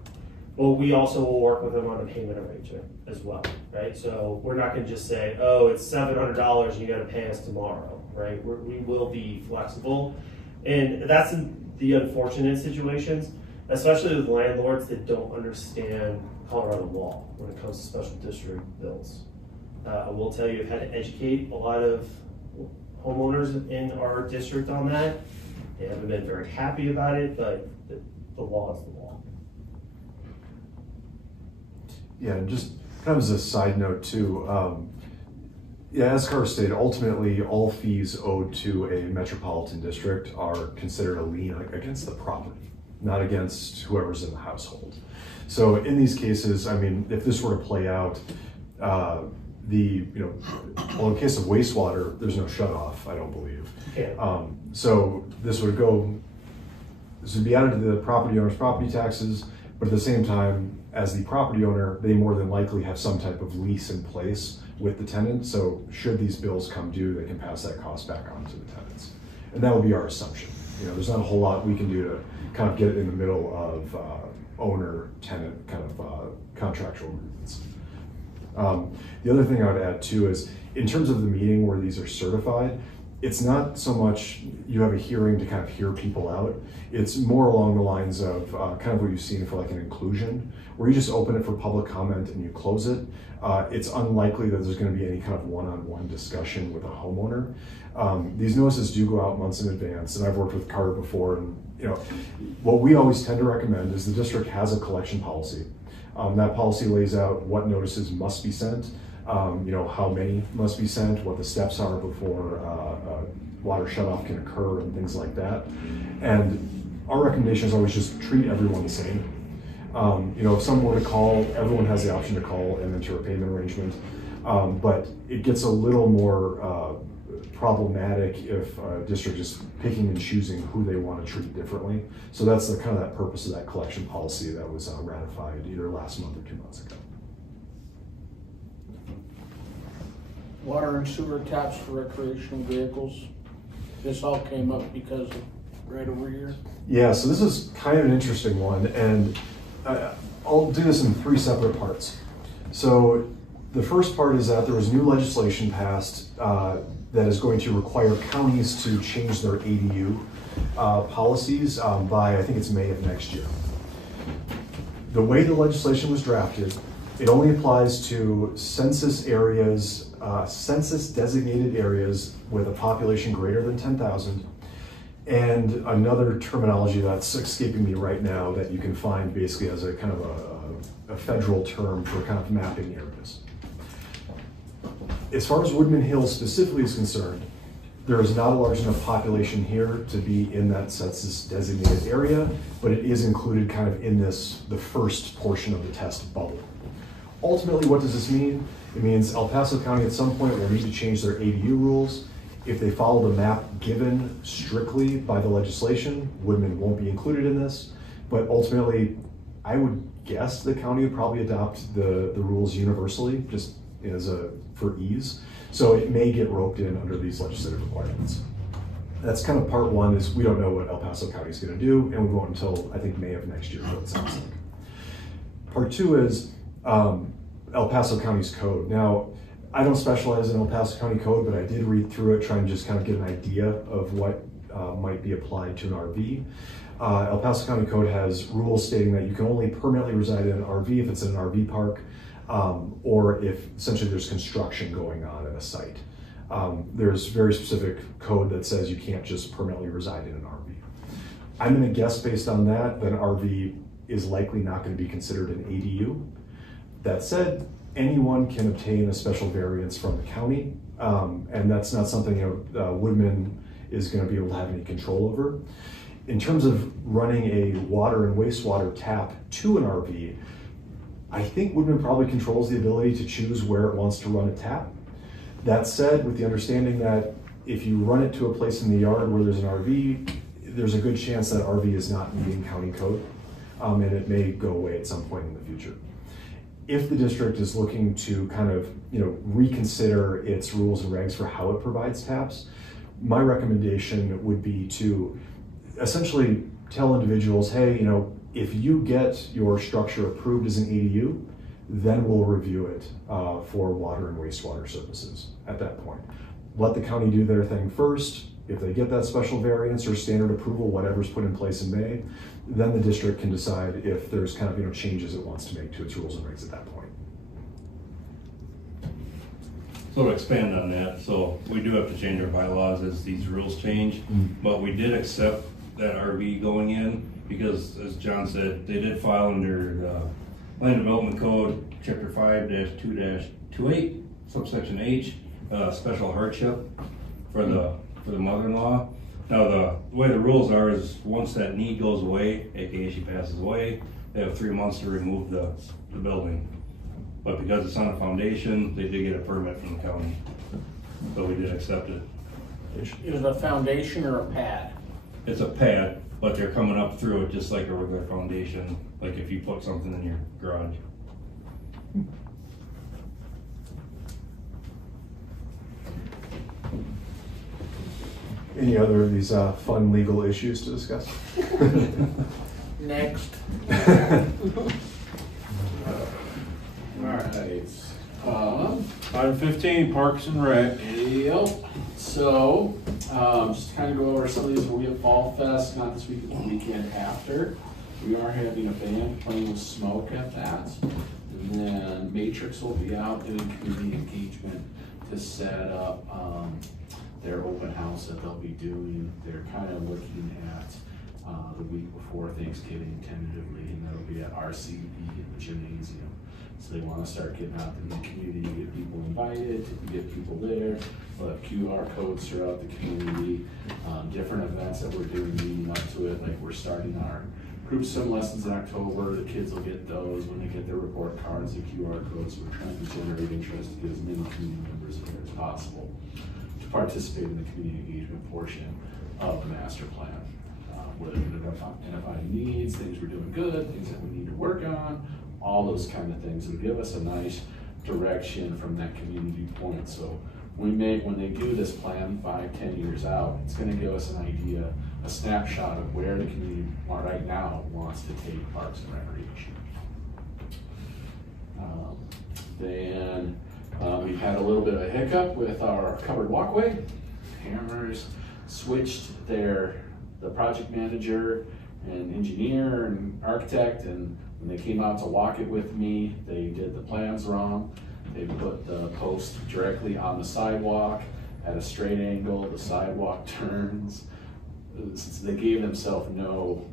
Well, we also will work with them on a payment arrangement as well, right? So we're not gonna just say, oh, it's $700 and you gotta pay us tomorrow, right? We will be flexible. And that's in the unfortunate situations, especially with landlords that don't understand Colorado law when it comes to special district bills. I will tell you, I've had to educate a lot of homeowners in our district on that. They haven't been very happy about it, but the law is the law. Yeah, and just kind of as a side note too, yeah, as Carter stated, ultimately all fees owed to a metropolitan district are considered a lien against the property, not against whoever's in the household. So in these cases, I mean, if this were to play out, well, in case of wastewater, there's no shut off, I don't believe. Yeah. So this would be added to the property owner's property taxes, but at the same time, as the property owner, they more than likely have some type of lease in place with the tenant. So should these bills come due, they can pass that cost back on to the tenants. And that would be our assumption. There's not a whole lot we can do to kind of get it in the middle of owner-tenant kind of contractual agreements. The other thing I would add too is, in terms of the meeting where these are certified, it's not so much you have a hearing to kind of hear people out. It's more along the lines of kind of what you've seen for like an inclusion, where you just open it for public comment and you close it. It's unlikely that there's going to be any kind of one-on-one discussion with a homeowner. These notices do go out months in advance, and I've worked with Carter before, and what we always tend to recommend is the district has a collection policy. That policy lays out what notices must be sent, how many must be sent, what the steps are before water shutoff can occur, and things like that. And our recommendation is always just treat everyone the same. If someone were to call, everyone has the option to call and enter a payment arrangement. But it gets a little more problematic if a district is picking and choosing who they want to treat differently. So that's the kind of that purpose of that collection policy that was ratified either last month or 2 months ago. Water and sewer taps for recreational vehicles. This all came up because of right over here. Yeah, so this is kind of an interesting one, and I'll do this in 3 separate parts. So the first part is that there was new legislation passed that is going to require counties to change their ADU policies by, I think it's May of next year. The way the legislation was drafted, it only applies to census areas, census designated areas with a population greater than 10,000, and another terminology that's escaping me right now that you can find basically as a kind of a federal term for kind of mapping areas. As far as Woodman Hills specifically is concerned, there is not a large enough population here to be in that census designated area, but it is included kind of in the first portion of the test bubble. Ultimately, what does this mean? It means El Paso County at some point will need to change their ADU rules. If they follow the map given strictly by the legislation, Woodman won't be included in this, but ultimately, I would guess the county would probably adopt the rules universally, just for ease. So it may get roped in under these legislative requirements. That's kind of part one, is we don't know what El Paso County is going to do, and we won't until I think May of next year, what it sounds like. Part two is El Paso County's code. Now, I don't specialize in El Paso County code, but I did read through it, trying to just kind of get an idea of what might be applied to an RV. El Paso County code has rules stating that you can only permanently reside in an RV if it's in an RV park, or if essentially there's construction going on at a site. There's very specific code that says you can't just permanently reside in an RV. I'm going to guess based on that an RV is likely not going to be considered an ADU. That said, anyone can obtain a special variance from the county, and that's not something Woodman is going to be able to have any control over. In terms of running a water and wastewater tap to an RV, I think Woodman probably controls the ability to choose where it wants to run a tap. That said, with the understanding that if you run it to a place in the yard where there's an RV, there's a good chance that RV is not meeting county code, and it may go away at some point in the future. If the district is looking to kind of reconsider its rules and regs for how it provides taps, my recommendation would be to essentially tell individuals, hey, If you get your structure approved as an ADU, then we'll review it for water and wastewater services at that point. Let the county do their thing first. If they get that special variance or standard approval, whatever's put in place in May, then the district can decide if there's kind of changes it wants to make to its rules and regs at that point. So to expand on that, so we do have to change our bylaws as these rules change, but we did accept that RV going in because, as John said, they did file under the Land Development Code, Chapter 5-2-28, subsection H, special hardship for the mother-in-law. Now the way the rules are is once that need goes away, aka she passes away, they have 3 months to remove the building. But because it's on a foundation, they did get a permit from the county. So we did accept it. Is it a foundation or a pad? It's a pad, but they're coming up through it just like a regular foundation, like if you put something in your garage. Any other of these fun legal issues to discuss? Next. Alright, item 15, Parks and Rec. Yep. So, just kind of go over some of these. We'll get Fall Fest, not this weekend, the weekend after. We are having a band playing with smoke at that. And then Matrix will be out doing community engagement to set up their open house that they'll be doing. They're kind of looking at the week before Thanksgiving tentatively, and that'll be at RCB in the gymnasium. So they want to start getting out in the community, get people invited, to get people there. We'll have QR codes throughout the community, different events that we're doing leading up to it. Like we're starting our group swim lessons in October. The kids will get those when they get their report cards and QR codes. We're trying to generate interest to get as many community members in there as possible to participate in the community engagement portion of the master plan. Where they're going to identify needs, things we're doing good, things that we need to work on, all those kind of things. It'll give us a nice direction from that community point. So when they do this plan 5-10 years out, it's going to give us an idea, a snapshot of where the community right now wants to take parks and recreation. Then we've had a little bit of a hiccup with our covered walkway. Hammers switched the project manager and engineer and architect, and when they came out to walk it with me, they did the plans wrong. They put the post directly on the sidewalk at a straight angle. The sidewalk turns. They gave themselves no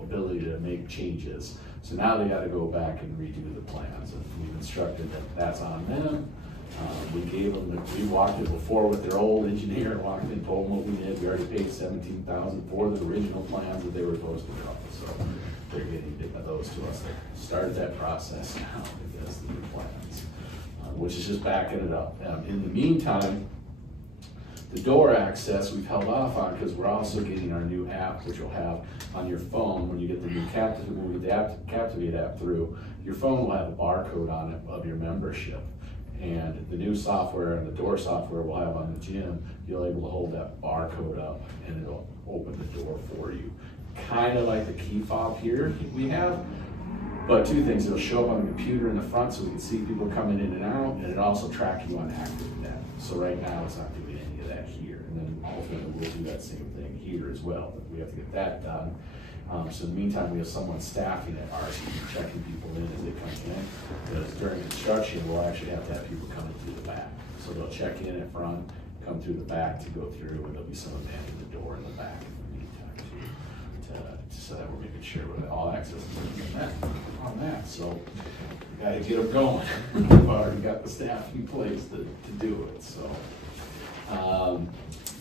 ability to make changes. So now they got to go back and redo the plans. And we've instructed that that's on them. We walked it before with their old engineer, walked in, told them what we did. We already paid $17,000 for the original plans that they were supposed to draw. So they're getting those to us. They started that process now because the new plans, which is just backing it up. In the meantime, the door access we've held off on because we're also getting our new app, which you'll have on your phone when you get the new Captivate app through. Your phone will have a barcode on it of your membership. And the new software and the door software we'll have on the gym, you'll be able to hold that barcode up and it'll open the door for you. Kind of like the key fob here we have, but two things, it'll show up on the computer in the front so we can see people coming in and out, and it also track you on ActiveNet. So right now it's not doing any of that here, and then ultimately we'll do that same thing here as well, but we have to get that done. So in the meantime, we have someone staffing at RCB, checking people in as they come in. Because during construction, we'll actually have to have people coming through the back. So they'll check in at front, come through the back to go through, and there'll be someone manning the door in the back in the meantime so that we're making sure with all access is on that. So we got to get them going. We've already got the staff in place to do it. So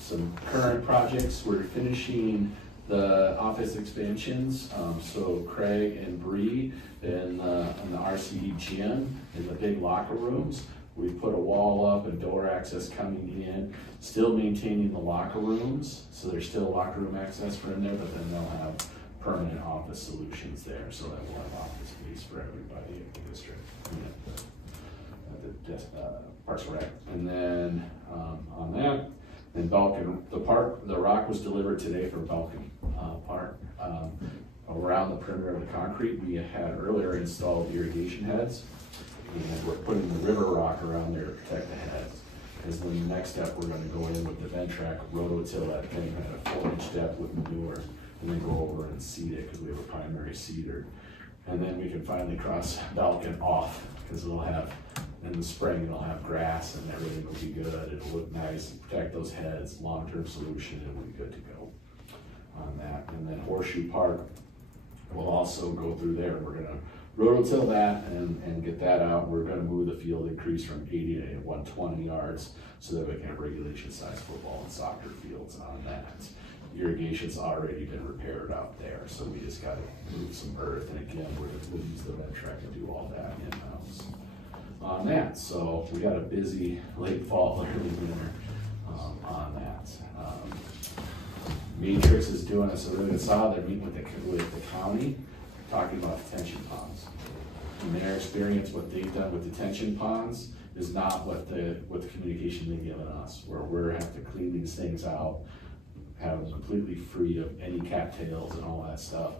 some current projects, we're finishing the office expansions, so Craig and Bree in the RCE gym in the big locker rooms. We put a wall up and door access coming in, still maintaining the locker rooms, so there's still locker room access for in there, but then they'll have permanent office solutions there, so that we'll have office space for everybody in the district at the Parks and Rec. And then on that, then Balkan, the rock was delivered today for Balkan Park. around the perimeter of the concrete, we had earlier installed irrigation heads, and we're putting the river rock around there to protect the heads. Because then the next step, we're gonna go in with the vent track, rototill that thing at a 4-inch depth with manure, and then go over and seed it, because we have a primary seeder. And then we can finally cross Balkan off, because it'll have, in the spring, it'll have grass and everything will be good. It'll look nice, protect those heads, long-term solution, and we'll be good to go on that. And then Horseshoe Park will also go through there. We're gonna rototill that and get that out. We're gonna move the field increase from 80 to 120 yards so that we can have regulation size football and soccer fields on that. Irrigation's already been repaired out there, so we just gotta move some earth, and again, we'll use the vent track and do all that in-house on that. So we got a busy late fall, early winter on that. Matrix is doing us a really good solid. They're meeting with the county, talking about detention ponds. In their experience, what they've done with detention ponds is not what the communication they've given us, where we're have to clean these things out, have them completely free of any cattails and all that stuff.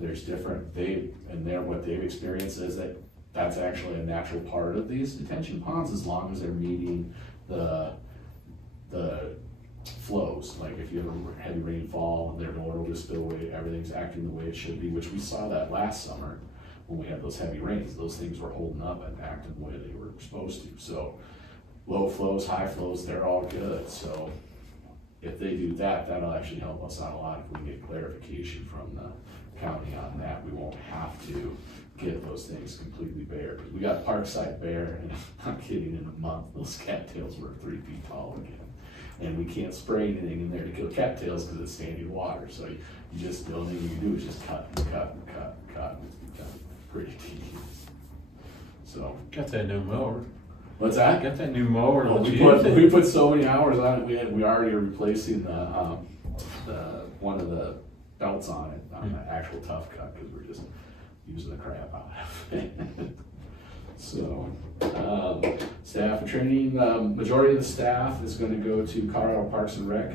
There's different, what they've experienced is that that's actually a natural part of these detention ponds, as long as they're meeting the flows. Like if you have a heavy rainfall, they're going over the spillway, everything's acting the way it should be, which we saw that last summer when we had those heavy rains. Those things were holding up and acting the way they were supposed to. So low flows, high flows, they're all good. So if they do that, that'll actually help us out a lot if we get clarification from the county on that. We won't have to get those things completely bare. We got Parkside bare, and I'm not kidding, in a month, those cattails were 3 feet tall again. And we can't spray anything in there to kill cattails because it's standing water. So you just, the only thing you can do is just cut and cut and cut and cut. It's become pretty tedious. So. Got that new mower. What's that? Got that new mower. Oh, we put so many hours on it. We already are replacing the one of the belts on it, on the actual tough cut, because we're just using the crap out of it. So, staff and training, majority of the staff is going to go to Colorado Parks and Rec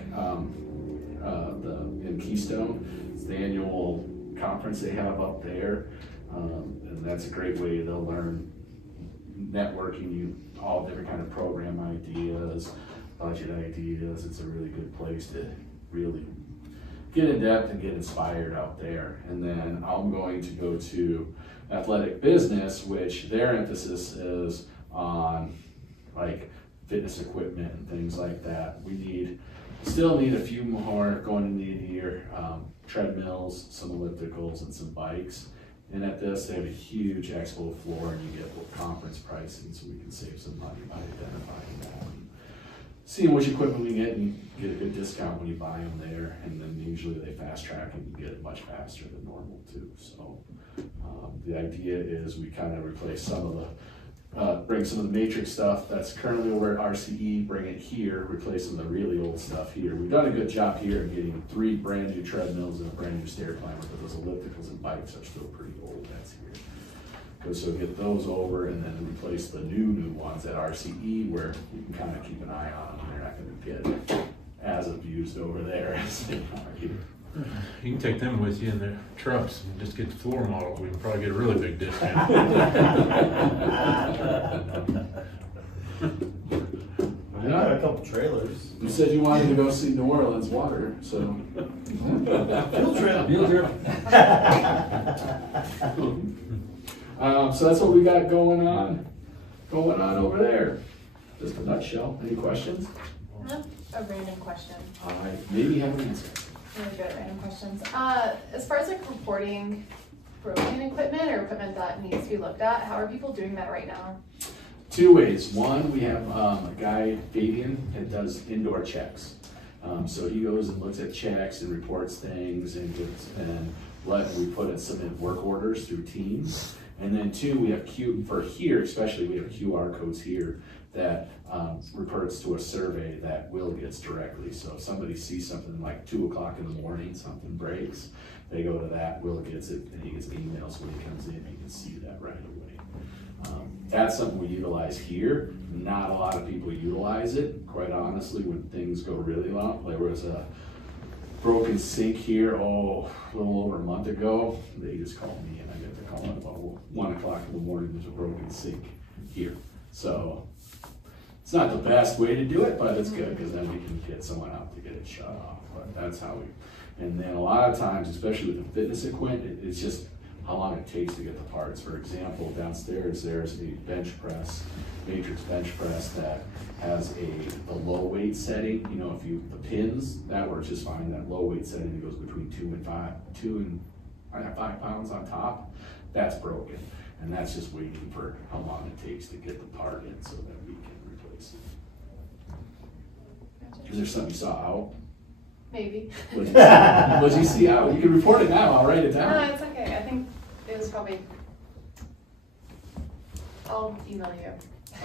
in Keystone. It's the annual conference they have up there, and that's a great way to learn networking, all different kind of program ideas, budget ideas. It's a really good place to really get in depth and get inspired out there. And then I'm going to go to athletic business, which their emphasis is on like fitness equipment and things like that. We still need a few more going into the year, treadmills, some ellipticals, and some bikes. And at this, they have a huge expo floor, and you get conference pricing, so we can save some money by identifying that. And seeing which equipment we get, and you get a good discount when you buy them there, and then usually they fast track and you get it much faster than normal too. So the idea is we kind of replace some of the, bring some of the matrix stuff that's currently over at RCE, bring it here, replace some of the really old stuff here. We've done a good job here in getting 3 brand new treadmills and a brand new stair climber, but those ellipticals and bikes are still pretty old. That's here. So get those over and then replace the new ones at RCE, where you can kind of keep an eye on them. They're not going to get as abused over there as they are here. You can take them with you in their trucks and just get the floor model. We can probably get a really big discount. I got a couple trailers. You said you wanted to go see New Orleans water, so. Field trip. So that's what we got going on over there. Just a nutshell. Any questions? A random question. I maybe have an answer. Really good random questions. As far as like reporting broken equipment or equipment that needs to be looked at, how are people doing that right now? 2 ways. One, we have a guy, Fabian, that does indoor checks. So he goes and looks at checks and reports things, and we put in submit work orders through Teams. And then 2, we have for here, especially we have QR codes here that reports to a survey that Will gets directly. So if somebody sees something like 2 o'clock in the morning, something breaks, they go to that, Will gets it, and he gets emails when he comes in, he can see that right away. That's something we utilize here. Not a lot of people utilize it, quite honestly, when things go really long. There was broken sink here, a little over a month ago. They just called me and I got the call at about 1 o'clock in the morning, there's a broken sink here. So it's not the best way to do it, but it's good because then we can get someone out to get it shut off. But that's how we, and then a lot of times, especially with the fitness equipment, it's just how long it takes to get the parts. For example, downstairs there's a bench press, matrix bench press that has the low weight setting. You know, the pins, that works just fine. That low weight setting that goes between 2 and 5 pounds on top, that's broken. And that's just waiting for how long it takes to get the part in so that we can replace it. Is there something you saw out? Maybe. What'd you see out? You can report it now, I'll write it down. No, it's okay. I think it was probably, I'll email you.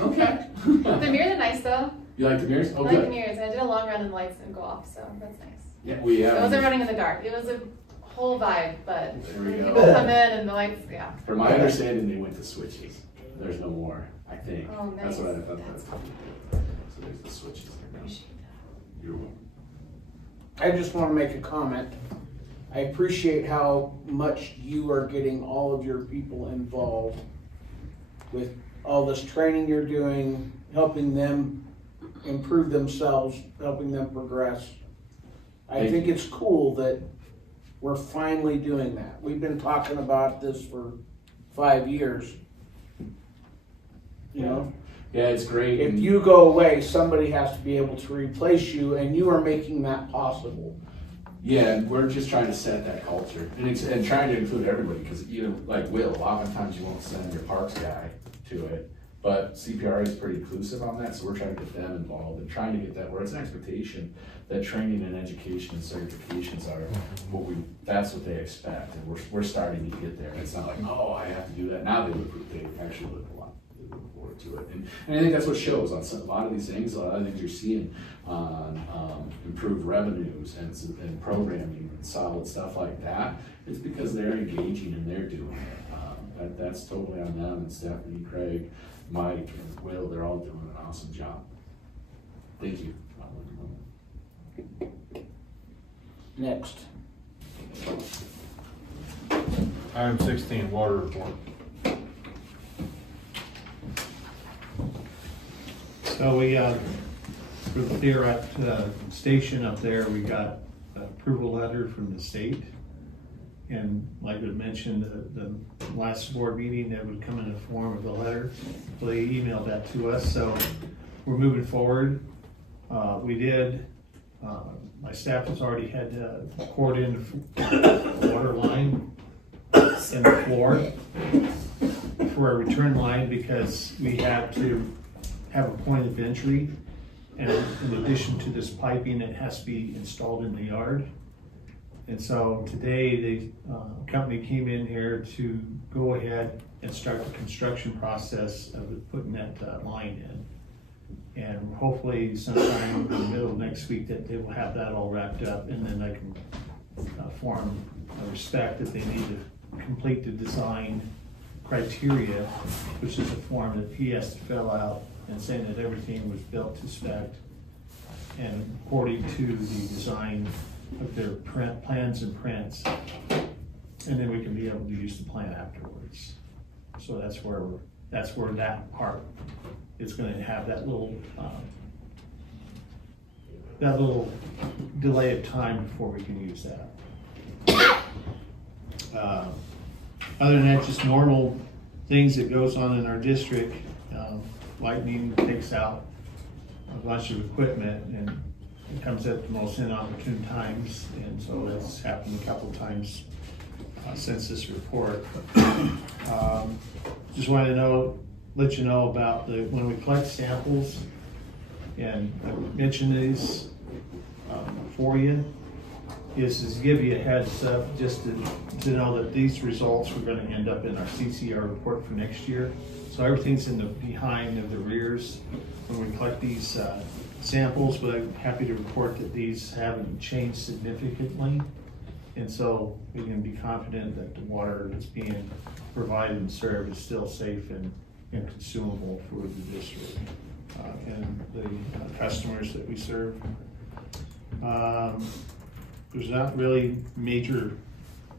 Okay. The mirrors are nice though. You like the mirrors? I Oh, like the good. mirrors. And I did a long run and the lights didn't go off, so that's nice. Yeah, we have. It wasn't running in the dark. It was a whole vibe, but There we when go. people come in and the lights, yeah. From my understanding, they went to switches. There's no more, I think. Oh, nice. That's what I thought. That's So there's the switches there now. Appreciate that. You're welcome. I just want to make a comment. I appreciate how much you are getting all of your people involved with all this training you're doing, helping them improve themselves, helping them progress. I think it's cool that we're finally doing that. We've been talking about this for 5 years. You know? Yeah, it's great. If you go away, somebody has to be able to replace you, and you are making that possible. Yeah, and we're just trying to set that culture and trying to include everybody, because even like Will, oftentimes you won't send your parks guy to it, but CPRA is pretty inclusive on that, so we're trying to get them involved and trying to get that where it's an expectation that training and education and certifications are that's what they expect, and we're starting to get there. And it's not like, oh, I have to do that now. They actually look a lot. Look forward to it, and I think that's what shows on a lot of these things. A lot of things you're seeing on improved revenues and programming and solid stuff like that. It's because they're engaging and they're doing it. That's totally on them. And Stephanie, Craig, Mike, and Will, they're all doing an awesome job. Thank you. Next. Item 16, water report. So we, for the Theoret station up there, we got an approval letter from the state. And like I mentioned, the last board meeting, that would come in the form of a letter. So they emailed that to us, so we're moving forward. We did, my staff has already had poured in the water line in the floor for a return line, because we have to have a point of entry, and in addition to this piping, it has to be installed in the yard. And so today, the company came in here to go ahead and start the construction process of putting that line in. And hopefully sometime in the middle of next week that they will have that all wrapped up, and then I can form a respect that they need to complete the design criteria, which is a form that he has to fill out and saying that everything was built to spec and according to the design of their plans and prints. And then we can be able to use the plan afterwards. So that's where that part is going to have that little delay of time before we can use that. Other than that, just normal things that goes on in our district. Lightning takes out a bunch of equipment, and it comes at the most inopportune times, and so that's happened a couple times since this report. Just wanted to let you know about when we collect samples, and I mentioned these for you, is to give you a heads up just to know that these results are going to end up in our CCR report for next year. So everything's in the behind of the rears when we collect these samples, but I'm happy to report that these haven't changed significantly. And so we can be confident that the water that's being provided and served is still safe and consumable for the district and the customers that we serve. there's not really major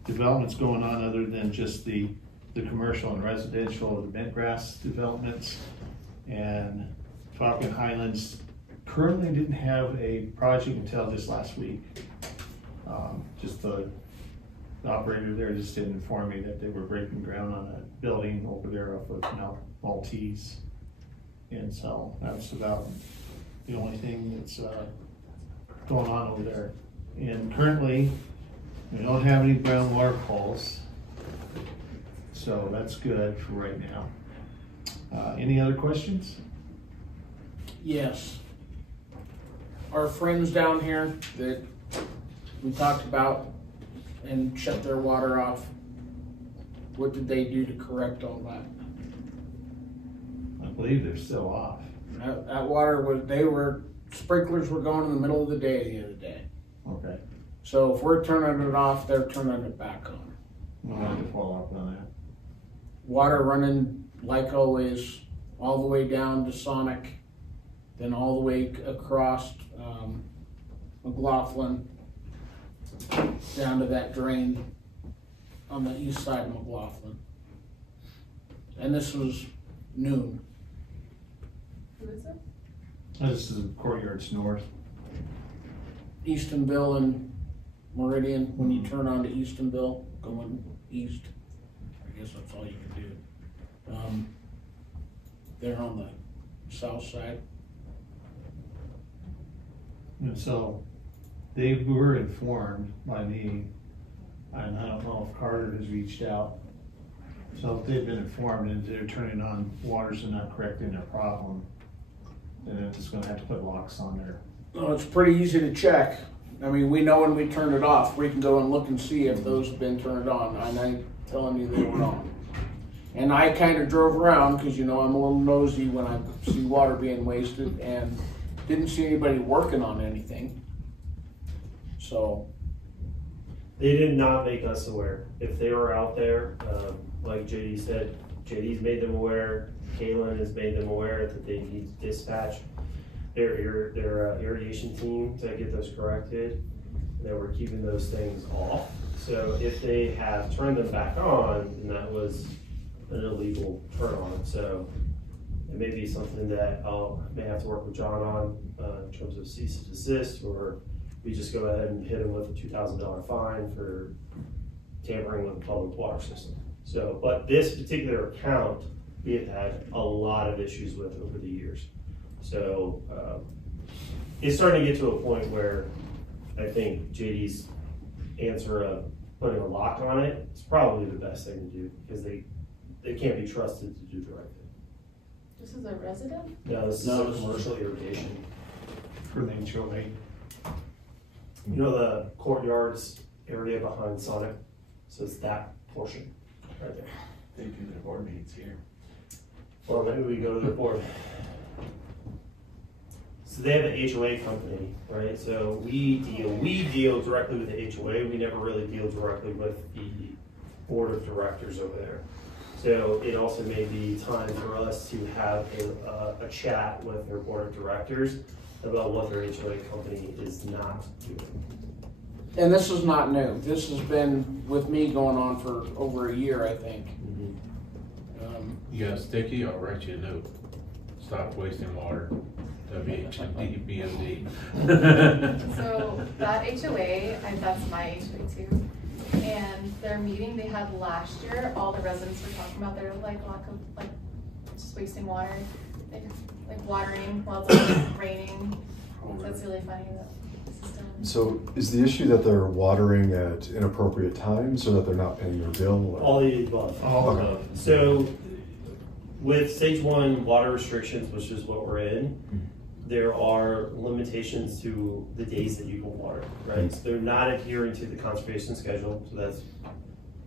developments going on other than just the commercial and residential, the bentgrass developments. And Falcon Highlands currently didn't have a project until just last week. Just the operator there just didn't inform me that they were breaking ground on a building over there off of Mount Maltese. And so that's about the only thing that's going on over there. And currently, we don't have any groundwater calls, so that's good for right now. Any other questions? Yes. Our friends down here that we talked about and shut their water off, what did they do to correct all that? I believe they're still off. That water was, sprinklers were going in the middle of the day the other day. Okay. So if we're turning it off, they're turning it back on. We'll have to follow up on that. Water running like always, all the way down to Sonic, then all the way across McLaughlin, down to that drain on the east side of McLaughlin. And this was noon. Who is it? This is Courtyards North. Eastonville and Meridian, when you turn onto Eastonville, going east, I guess that's all you can do. They're on the south side. And so they were informed by me, and I don't know if Carter has reached out. So if they've been informed and they're turning on waters and not correcting their problem, then they're just gonna have to put locks on there. Oh, it's pretty easy to check. I mean, we know when we turn it off. We can go and look and see if those have been turned on. And I'm telling you they were on. And I kind of drove around because, you know, I'm a little nosy when I see water being wasted, and didn't see anybody working on anything. So. They did not make us aware. If they were out there, like JD said, JD's made them aware. Kaylin has made them aware that they need to dispatch their irrigation team to get those corrected. That we're keeping those things off. So if they have turned them back on, then that was an illegal turn on. So it may be something that I may have to work with John on in terms of cease and desist, or we just go ahead and hit him with a $2,000 fine for tampering with the public water system. So, but this particular account, we have had a lot of issues with over the years. So it's starting to get to a point where I think JD's answer of putting a lock on it is probably the best thing to do, because they can't be trusted to do the right thing. This is a resident? No, this is a commercial irrigation. For the HOA. You know the Courtyards area behind Sonic? So it's that portion right there. They do their board meetings here. Well, maybe we go to their board. So they have an HOA company, right? So we deal directly with the HOA. We never really deal directly with the board of directors over there. So it also may be time for us to have a chat with their board of directors about what their HOA company is not doing. And this is not new. This has been with me going on for over a year, I think. You got a sticky? I'll write you a note. Stop wasting water. WHMD, BMD. So that HOA, that's my HOA too. And their meeting they had last year, all the residents were talking about their lack of just wasting water, like watering while it's raining. So it's really funny that the system. So is the issue that they're watering at inappropriate times, or that they're not paying their bill? Or? All the above. All of them. So with stage 1 water restrictions, which is what we're in, there are limitations to the days that you can water, right? So they're not adhering to the conservation schedule, so that's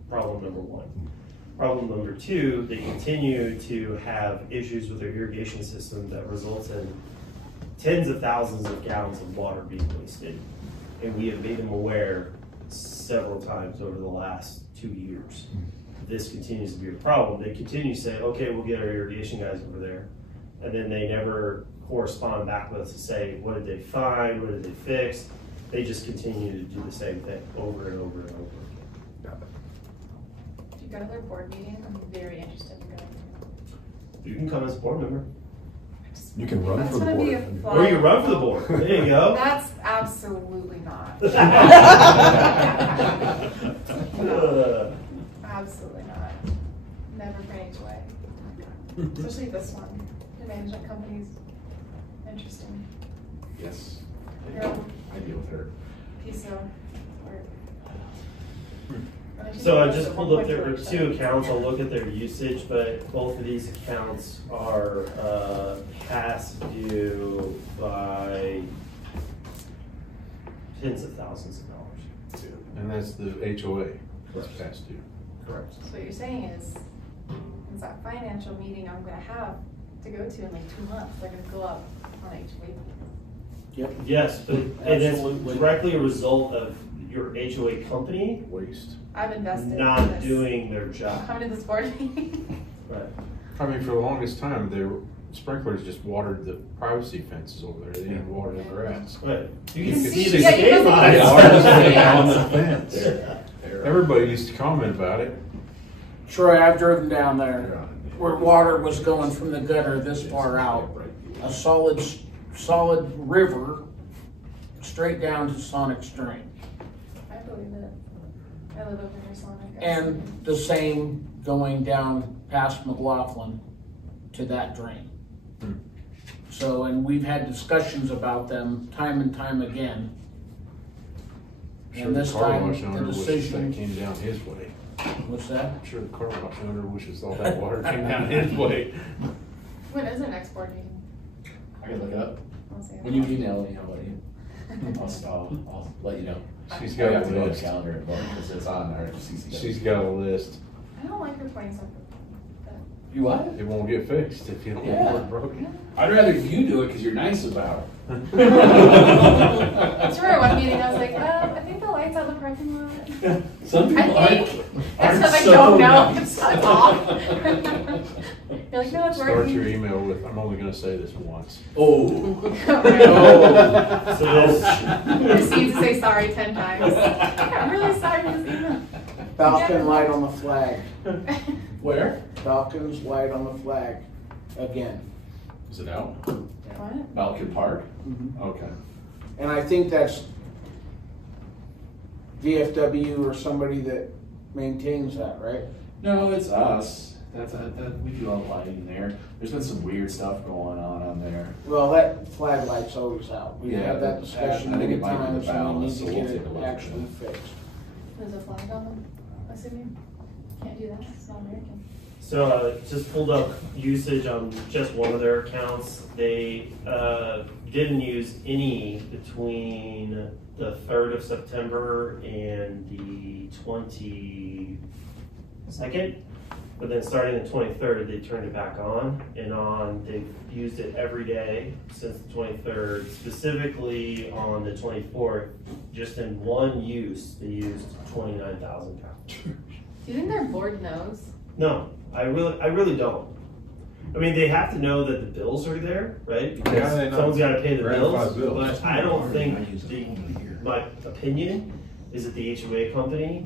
problem number 1. Problem number 2, they continue to have issues with their irrigation system that results in tens of thousands of gallons of water being wasted. And we have made them aware several times over the last 2 years. This continues to be a problem. They continue to say, okay, we'll get our irrigation guys over there. And then they never correspond back with us to say, what did they find? What did they fix? they just continue to do the same thing over and over and over. If you go to their board meeting, I'm very interested in going. You can come as a board member. You can run That's for the gonna be a board. fun- Or you run for the board. There you go. That's absolutely not. Absolutely not. Never for an HOA. Especially this one. The management company's interesting. Yes. Yeah. I deal with her. Piece of work. So I just pulled up their two accounts. I'll look at their usage, but both of these accounts are past due by tens of thousands of dollars. And that's the HOA, that's past due. Correct. So what you're saying is that financial meeting I'm gonna have to go to in like 2 months, they're gonna go up on HOA. Yep. Yes, but it is Absolutely. directly a result of your HOA company Waste. I've invested in not this. doing their job. Coming to this board meeting. Right. I mean, for the longest time, the sprinklers just watered the privacy fences over there. They didn't water the grass. Right. You You can can see see- the yeah, you escape can see the lines. on the fence. Everybody used to comment about it. Troy, I've driven down there where water was going from the gutter this far out. A solid river straight down to Sonic's drain. I believe it. I live over near Sonic. And the same going down past McLaughlin to that drain. So, and we've had discussions about them time and time again. Sure, And the this car time, wash the owner wishes that decision, came down his way. what's that? I'm sure the car wash owner wishes all that water came down his way. When is our next board meeting? I can look it up. I'll see. When you email me, I'll let you. I'll let you know. She's I got have a to go on the list. calendar and look because it's on our CC. She's got a list. I don't like reporting something. You what? It won't get fixed if you don't Yeah. report it broken. I'd rather you do it because you're nice about it. That's true. One meeting, I was like, I think the lights out the parking lot. Some I people aren't. think that's because I so don't know. nice. It's not off. You're like, no, it's Start working. your email with, I'm only gonna say this once. Oh. So this, You just need to say sorry 10 times. Yeah, I'm really sorry for this email. Falcon light on the flag. Where? Falcons light on the flag again. Is it out? What? Balkan Park? Mhm. Okay. And I think that's VFW or somebody that maintains that, right? No, it's us. We do all the lighting there. There's been some weird stuff going on there. Well, that flag light's always out. We've Yeah, had that I discussion think many it might be the times and we balance, need so to we'll get take it a look at actually that. fixed. There's a flag on them, assuming. Can't do that. It's not American. so just pulled up usage on just one of their accounts. They didn't use any between the 3rd of September and the 22nd. But then starting the 23rd, they turned it back on and on. They've used it every day since the 23rd. Specifically on the 24th, just in one use, they used 29,000 pounds. Do you think their board knows? No, I really don't. I mean, they have to know that the bills are there, right? Yeah, Because they know. someone's got to pay the Ratify bills. bills. But I don't think, my opinion is that the HOA company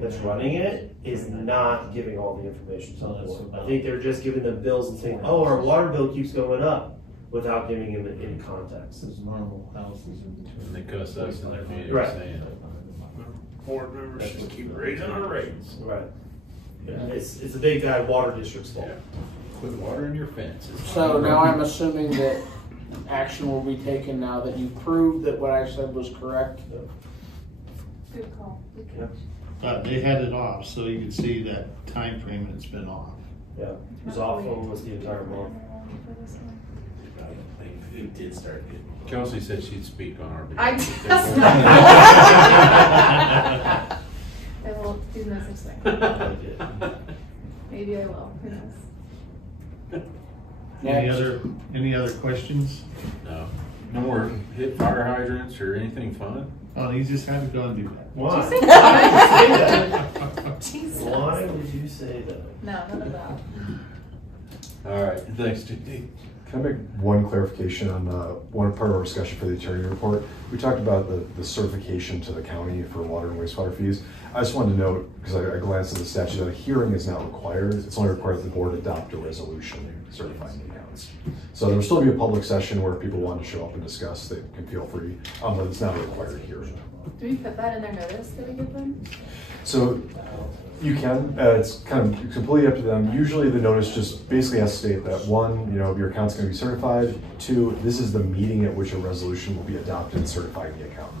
that's running it is not giving all the information to the board. I think they're just giving them bills and saying, oh, our water bill keeps going up, without giving them any context. There's normal houses in between. And they cuss us in their meeting Right. saying, board members just keep raising our rates. Right. Yeah, it's a big guy water district's fault. Put water in your fence. So now I'm assuming that action will be taken now that you proved that what I said was correct. Good call. Good Yeah. catch. But they had it off, so you can see that time frame it's been off. Yeah, it was off almost the entire month. For this one. It did start getting. Kelsey said she'd speak on our I behalf. just. I will do no such thing. Maybe I will. Who knows? Any other questions? No. No more hit fire hydrants or anything fun? Oh, you just had to go and do that. Why? Did you say that? Jesus. Why would you say that? No, none of that. All right, thanks, Judy. Can I make one clarification on one part of our discussion for the attorney report? We talked about the certification to the county for water and wastewater fees. I just wanted to note, because I glanced at the statute, that a hearing is not required. It's only required that the board adopt a resolution certifying the accounts. So there will still be a public session where if people want to show up and discuss, they can feel free, but it's not a required hearing. Do we put that in their notice that we give them? So you can, it's kind of completely up to them. Usually the notice just basically has to state that one, your account's going to be certified. Two, this is the meeting at which a resolution will be adopted certifying the account.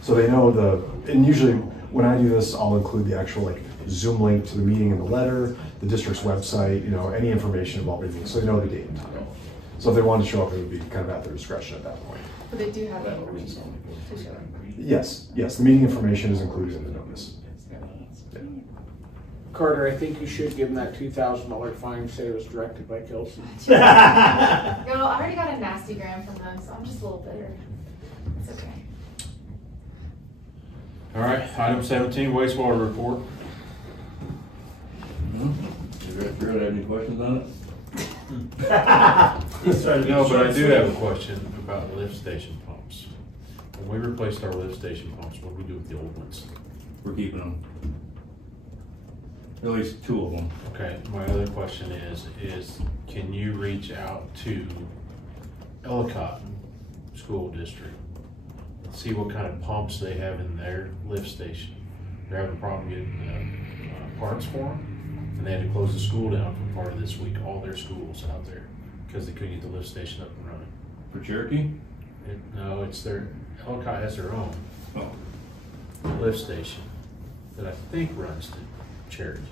So they know and usually when I do this, I'll include the actual Zoom link to the meeting in the letter, the district's website, any information about the meeting, so they know the date and time. So if they wanted to show up, it would be kind of at their discretion at that point. But they do have the information to show. Yes, the meeting information is included in the notice. Carter, I think you should give them that $2,000 fine, say it was directed by Kelsey. Yo, I already got a nasty gram from them, so I'm just a little bitter. It's okay. All right, item 17, wastewater report. You guys have any questions on it? No, but I do have a question about lift station pumps. When we replaced our lift station pumps, what did we do with the old ones? We're keeping them. At least 2 of them. Okay, my other question is can you reach out to Ellicott School District and see what kind of pumps they have in their lift station? They're having a problem getting parts for them, and they had to close the school down for part of this week, all their schools out there, because they couldn't get the lift station up and running. For Cherokee? No, it's Ellicott has their own lift station that I think runs to Cherokee.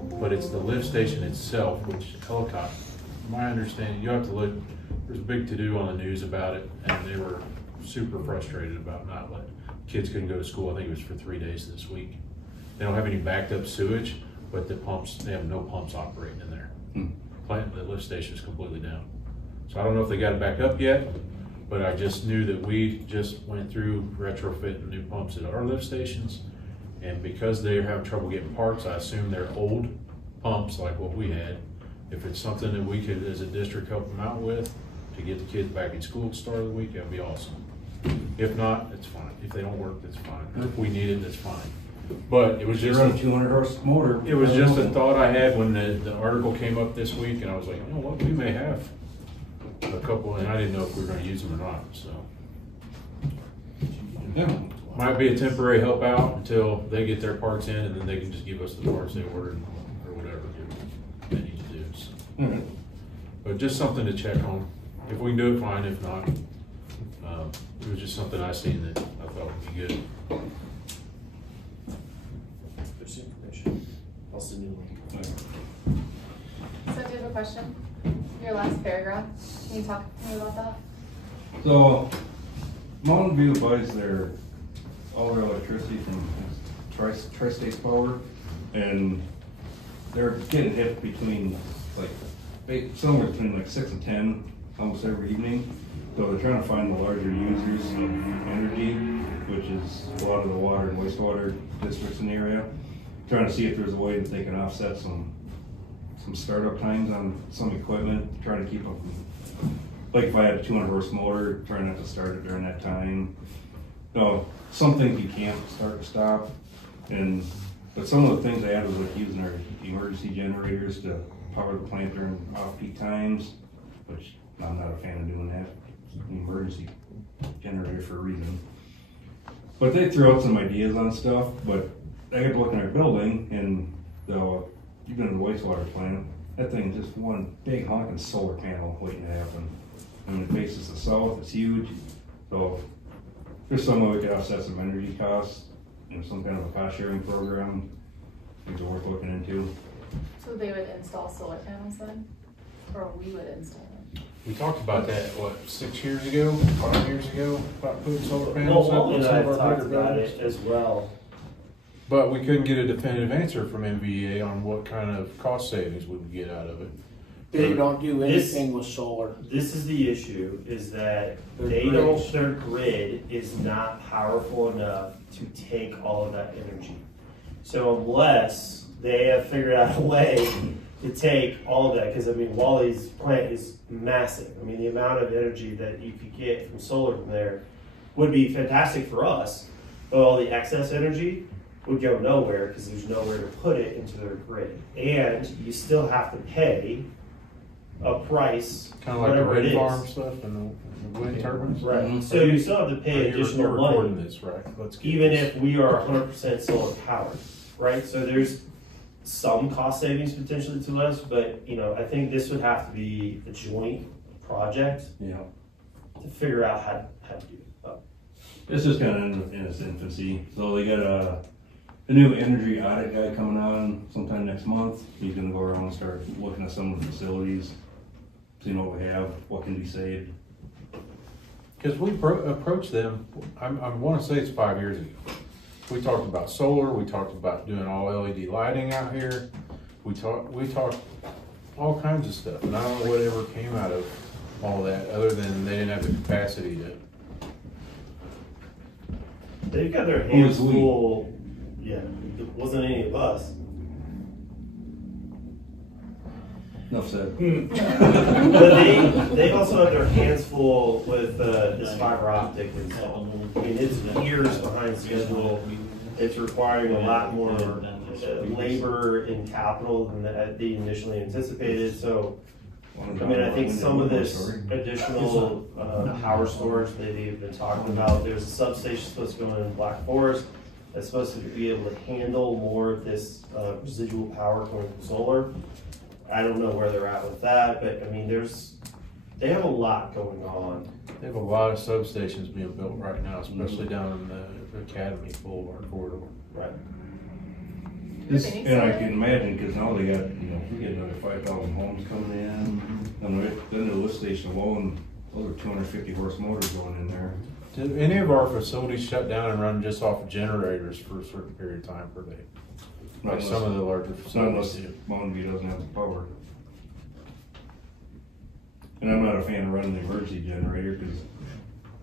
But it's the lift station itself, which Ellicott, my understanding, you have to look, there's a big to-do on the news about it, and they were super frustrated about not letting, kids couldn't go to school, I think it was for 3 days this week. They don't have any backed up sewage, but the pumps, they have no pumps operating in there. The lift station is completely down. So I don't know if they got it back up yet, but I just knew that we just went through retrofitting new pumps at our lift stations. And because they're having trouble getting parts, I assume they're old pumps like what we had. If it's something that we could, as a district, help them out with to get the kids back in school at the start of the week, that'd be awesome. If not, it's fine. If they don't work, that's fine. If we need it, that's fine. But it was just a 200 horse motor. It was just a thought I had when the article came up this week, and I was like, you know what, we may have a couple, and I didn't know if we were going to use them or not. So Yeah. might be a temporary help out until they get their parts in, and then they can just give us the parts they ordered or whatever they need to do. So. But just something to check on. If we can do it, fine. If not, it was just something I seen that I thought would be good. There's information. I'll send you a link. So do you have a question? Your last paragraph, can you talk to me about that? So, Mountain View buys all their electricity from Tri-State Power, and they're getting hit between somewhere between 6 and 10 almost every evening. So they're trying to find the larger users of energy, which is a lot of the water and wastewater districts in the area. Trying to see if there's a way that they can offset some startup times on some equipment, trying to keep them. Like if I had a 200 horse motor, trying not to start it during that time. No, some things you can't start or stop, but some of the things they had was using our emergency generators to power the plant during off-peak times, which I'm not a fan of doing that. An emergency generator for a reason. But they threw out some ideas on stuff, but I got to look in our building, and you've been in the wastewater plant, that thing is just one big honking solar panel waiting to happen. I mean, it faces the south, it's huge. So there's some way we could offset some energy costs, some kind of a cost sharing program. Things are worth looking into. So they would install solar panels then? Or we would install them? We talked about that, 6 years ago, 5 years ago, about putting solar panels up on Well, some I of our talked bigger about buildings. it as well. But we couldn't get a definitive answer from MVEA on what kind of cost savings we would get out of it. They don't do anything with solar. This is the issue, is that their grid is not powerful enough to take all of that energy. So unless they have figured out a way to take all of that, because I mean, Wally's plant is massive. I mean, the amount of energy that you could get from solar from there would be fantastic for us, but all the excess energy would go nowhere because there's nowhere to put it into their grid. And you still have to pay a price, Kind of like the whatever it wind is. farm stuff and the wind turbines. Right. So you still have to pay additional You're money, recording this, right? Let's get even this. if we are 100% solar powered, right? So there's some cost savings potentially to us, but you know, I think this would have to be a joint project Yeah. to figure out how to do it. It's just kind of in its infancy. So they got a new energy audit guy coming on sometime next month. He's gonna go around and start looking at some of the facilities, seeing what we have, what can be saved. Because we approached them, I want to say it's 5 years ago. We talked about solar, we talked about doing all LED lighting out here. We talked all kinds of stuff, and I don't know whatever came out of all that, other than they didn't have the capacity to. They've got their hands full. Yeah, it wasn't any of us. Enough said. But they also have their hands full with this fiber optic install. I mean, it's years behind schedule. It's requiring a lot more labor and capital than they initially anticipated. So, I mean, I think some of this additional power storage that they've been talking about, there's a substation supposed to go in Black Forest that's supposed to be able to handle more of this residual power coming from solar. I don't know where they're at with that, but I mean, they have a lot going on. They have a lot of substations being built right now, especially down in the Academy Boulevard corridor. Right. And I can imagine, because now they got, you know, we get another 5,000 homes coming in, and then the lift station alone, those are 250 horse motors going in there. Do any of our facilities shut down and run just off of generators for a certain period of time per day? Like some of the larger Not facilities unless do. Mountain View doesn't have the power. And I'm not a fan of running the emergency generator, because,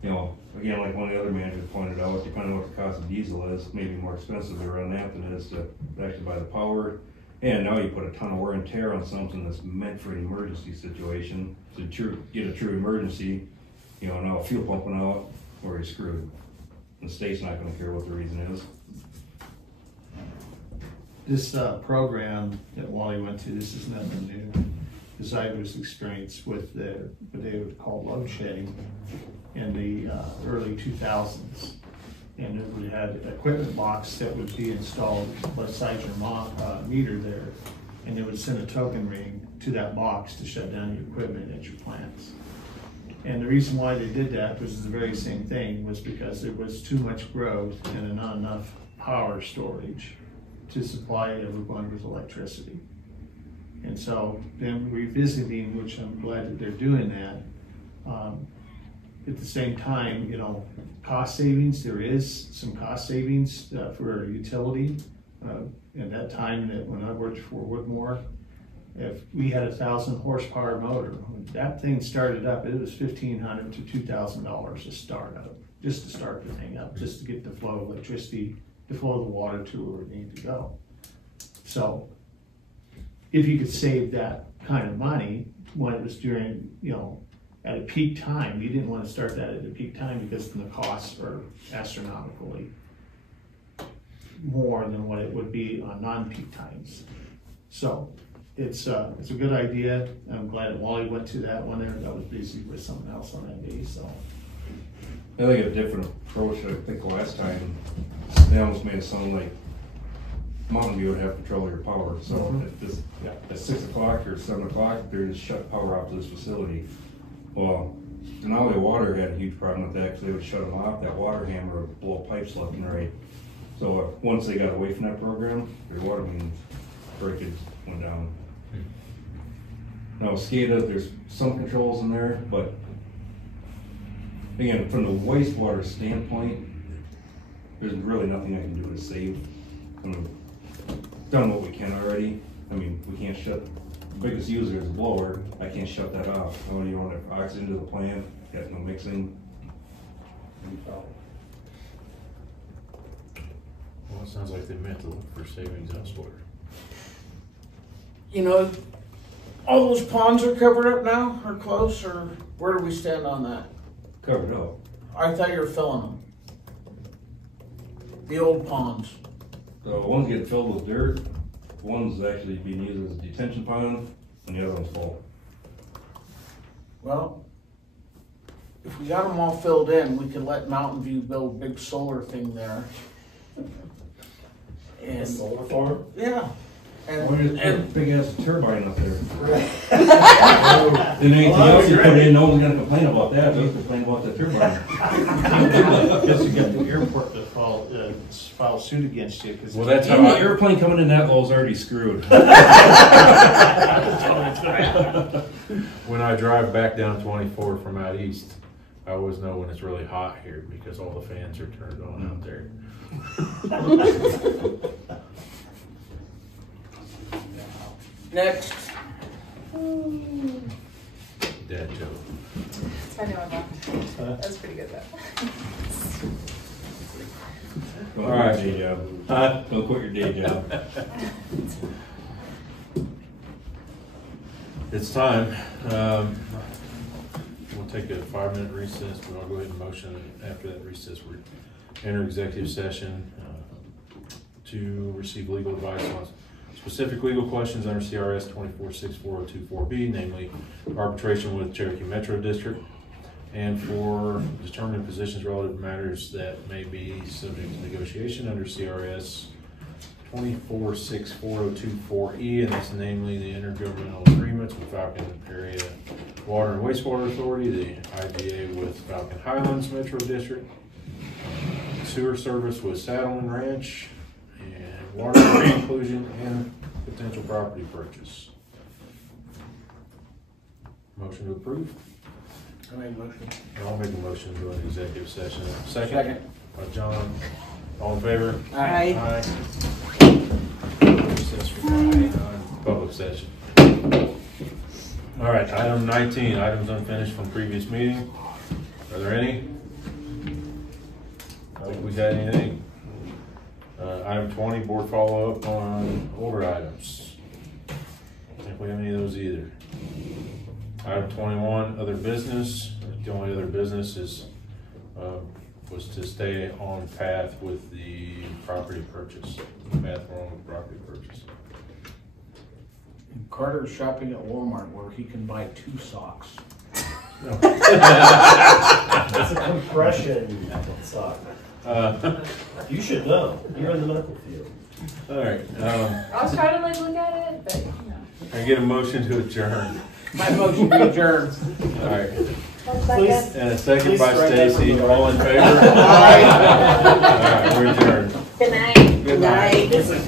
you know, again, like one of the other managers pointed out, depending on what the cost of diesel is, maybe more expensive to run that than it is to actually buy the power. And now you put a ton of wear and tear on something that's meant for an emergency situation. To get a true emergency, you know, now fuel pumping out, or you're screwed. The state's not gonna care what the reason is. This program that Wally went to, this is nothing new. Because I was experienced with what they would call load shedding in the early 2000s. And it would have an equipment box that would be installed beside your meter there. And it would send a token ring to that box to shut down your equipment at your plants. And the reason why they did that was the very same thing, was because there was too much growth and not enough power storage to supply everyone with electricity. And so then revisiting, which I'm glad that they're doing that, at the same time, you know, cost savings, there is some cost savings for utility. At that time, when I worked for Woodmore, if we had 1,000 horsepower motor, when that thing started up, it was $1,500 to $2,000 to start up, just to start the thing up, just to get the flow of electricity, to flow the water to where it needed to go. So if you could save that kind of money when it was during, you know, at a peak time, you didn't want to start that at a peak time because then the costs are astronomically more than what it would be on non-peak times. So it's a good idea. I'm glad that Wally went to that one there. I was busy with something else on that day, so. I think a different approach, I think last time, they almost made it sound like Mountain View would have control of your power. So at 6 o'clock or 7 o'clock, they're just shut power off to this facility. Well, Denali Water had a huge problem with that, because they would shut them off. That water hammer would blow pipes left and right. So once they got away from that program, their water main breakage went down. Now SCADA, there's some controls in there, but again, from the wastewater standpoint, there's really nothing I can do to save. I mean, done what we can already. I mean, we can't shut, the biggest user is the blower. I can't shut that off. I don't even want oxygen to the plant, got no mixing. Well, it sounds like they meant to look for savings elsewhere. you know, all those ponds are covered up now, or close, or where do we stand on that? Covered up. I thought you were filling them. The old ponds. So one's getting filled with dirt, one's actually being used as a detention pond, and the other one's full. Well, if we got them all filled in, we could let Mountain View build a big solar thing there. A And, solar farm? yeah. Why did you put a And, big ass turbine up there? Then anything else you put in, no one's gonna complain about that, they'll complain about the turbine. Guess you got the airport to file suit against you. 'Cause Well, that's how Any I, airplane coming in that low is already screwed. when I drive back down 24 from out east, I always know when it's really hot here because all the fans are turned on out there. next, Dad joke. I know I'm not. That's pretty good though. Don't All right. quit your day job. Don't quit your day job. It's time. We'll take a 5-minute recess, but I'll go ahead and motion after that recess, we enter executive session to receive legal advice on specific legal questions under CRS 246402-4B, namely arbitration with Cherokee Metro District, and for determining positions relative to matters that may be subject to negotiation under CRS 246402-4E, and that's namely the intergovernmental agreements with Falcon Area Water and Wastewater Authority, the IGA with Falcon Highlands Metro District, sewer service with Saddleman Ranch, and water inclusion and potential property purchase. Motion to approve? I made a motion. I'll make a motion to go into executive session. Second. By John. All in favor? Aye. Recess for public session. All right, item 19, items unfinished from previous meeting. Are there any? I think we got anything. Item 20, board follow-up on older items. I don't think we have any of those either. Item 21, other business. The only other business is was to stay on path with the property purchase. Path we're on with property purchase. Carter's shopping at Walmart where he can buy 2 socks. That's a compression sock. You should know. You're in the medical field. All right. I was trying to like look at it, but you know. I get a motion to adjourn. My motion to adjourn. All right. Please. And a second Please by strike that from Stacy. the All in favor? Aye. All right, we're adjourned. Good night. Good night. Night.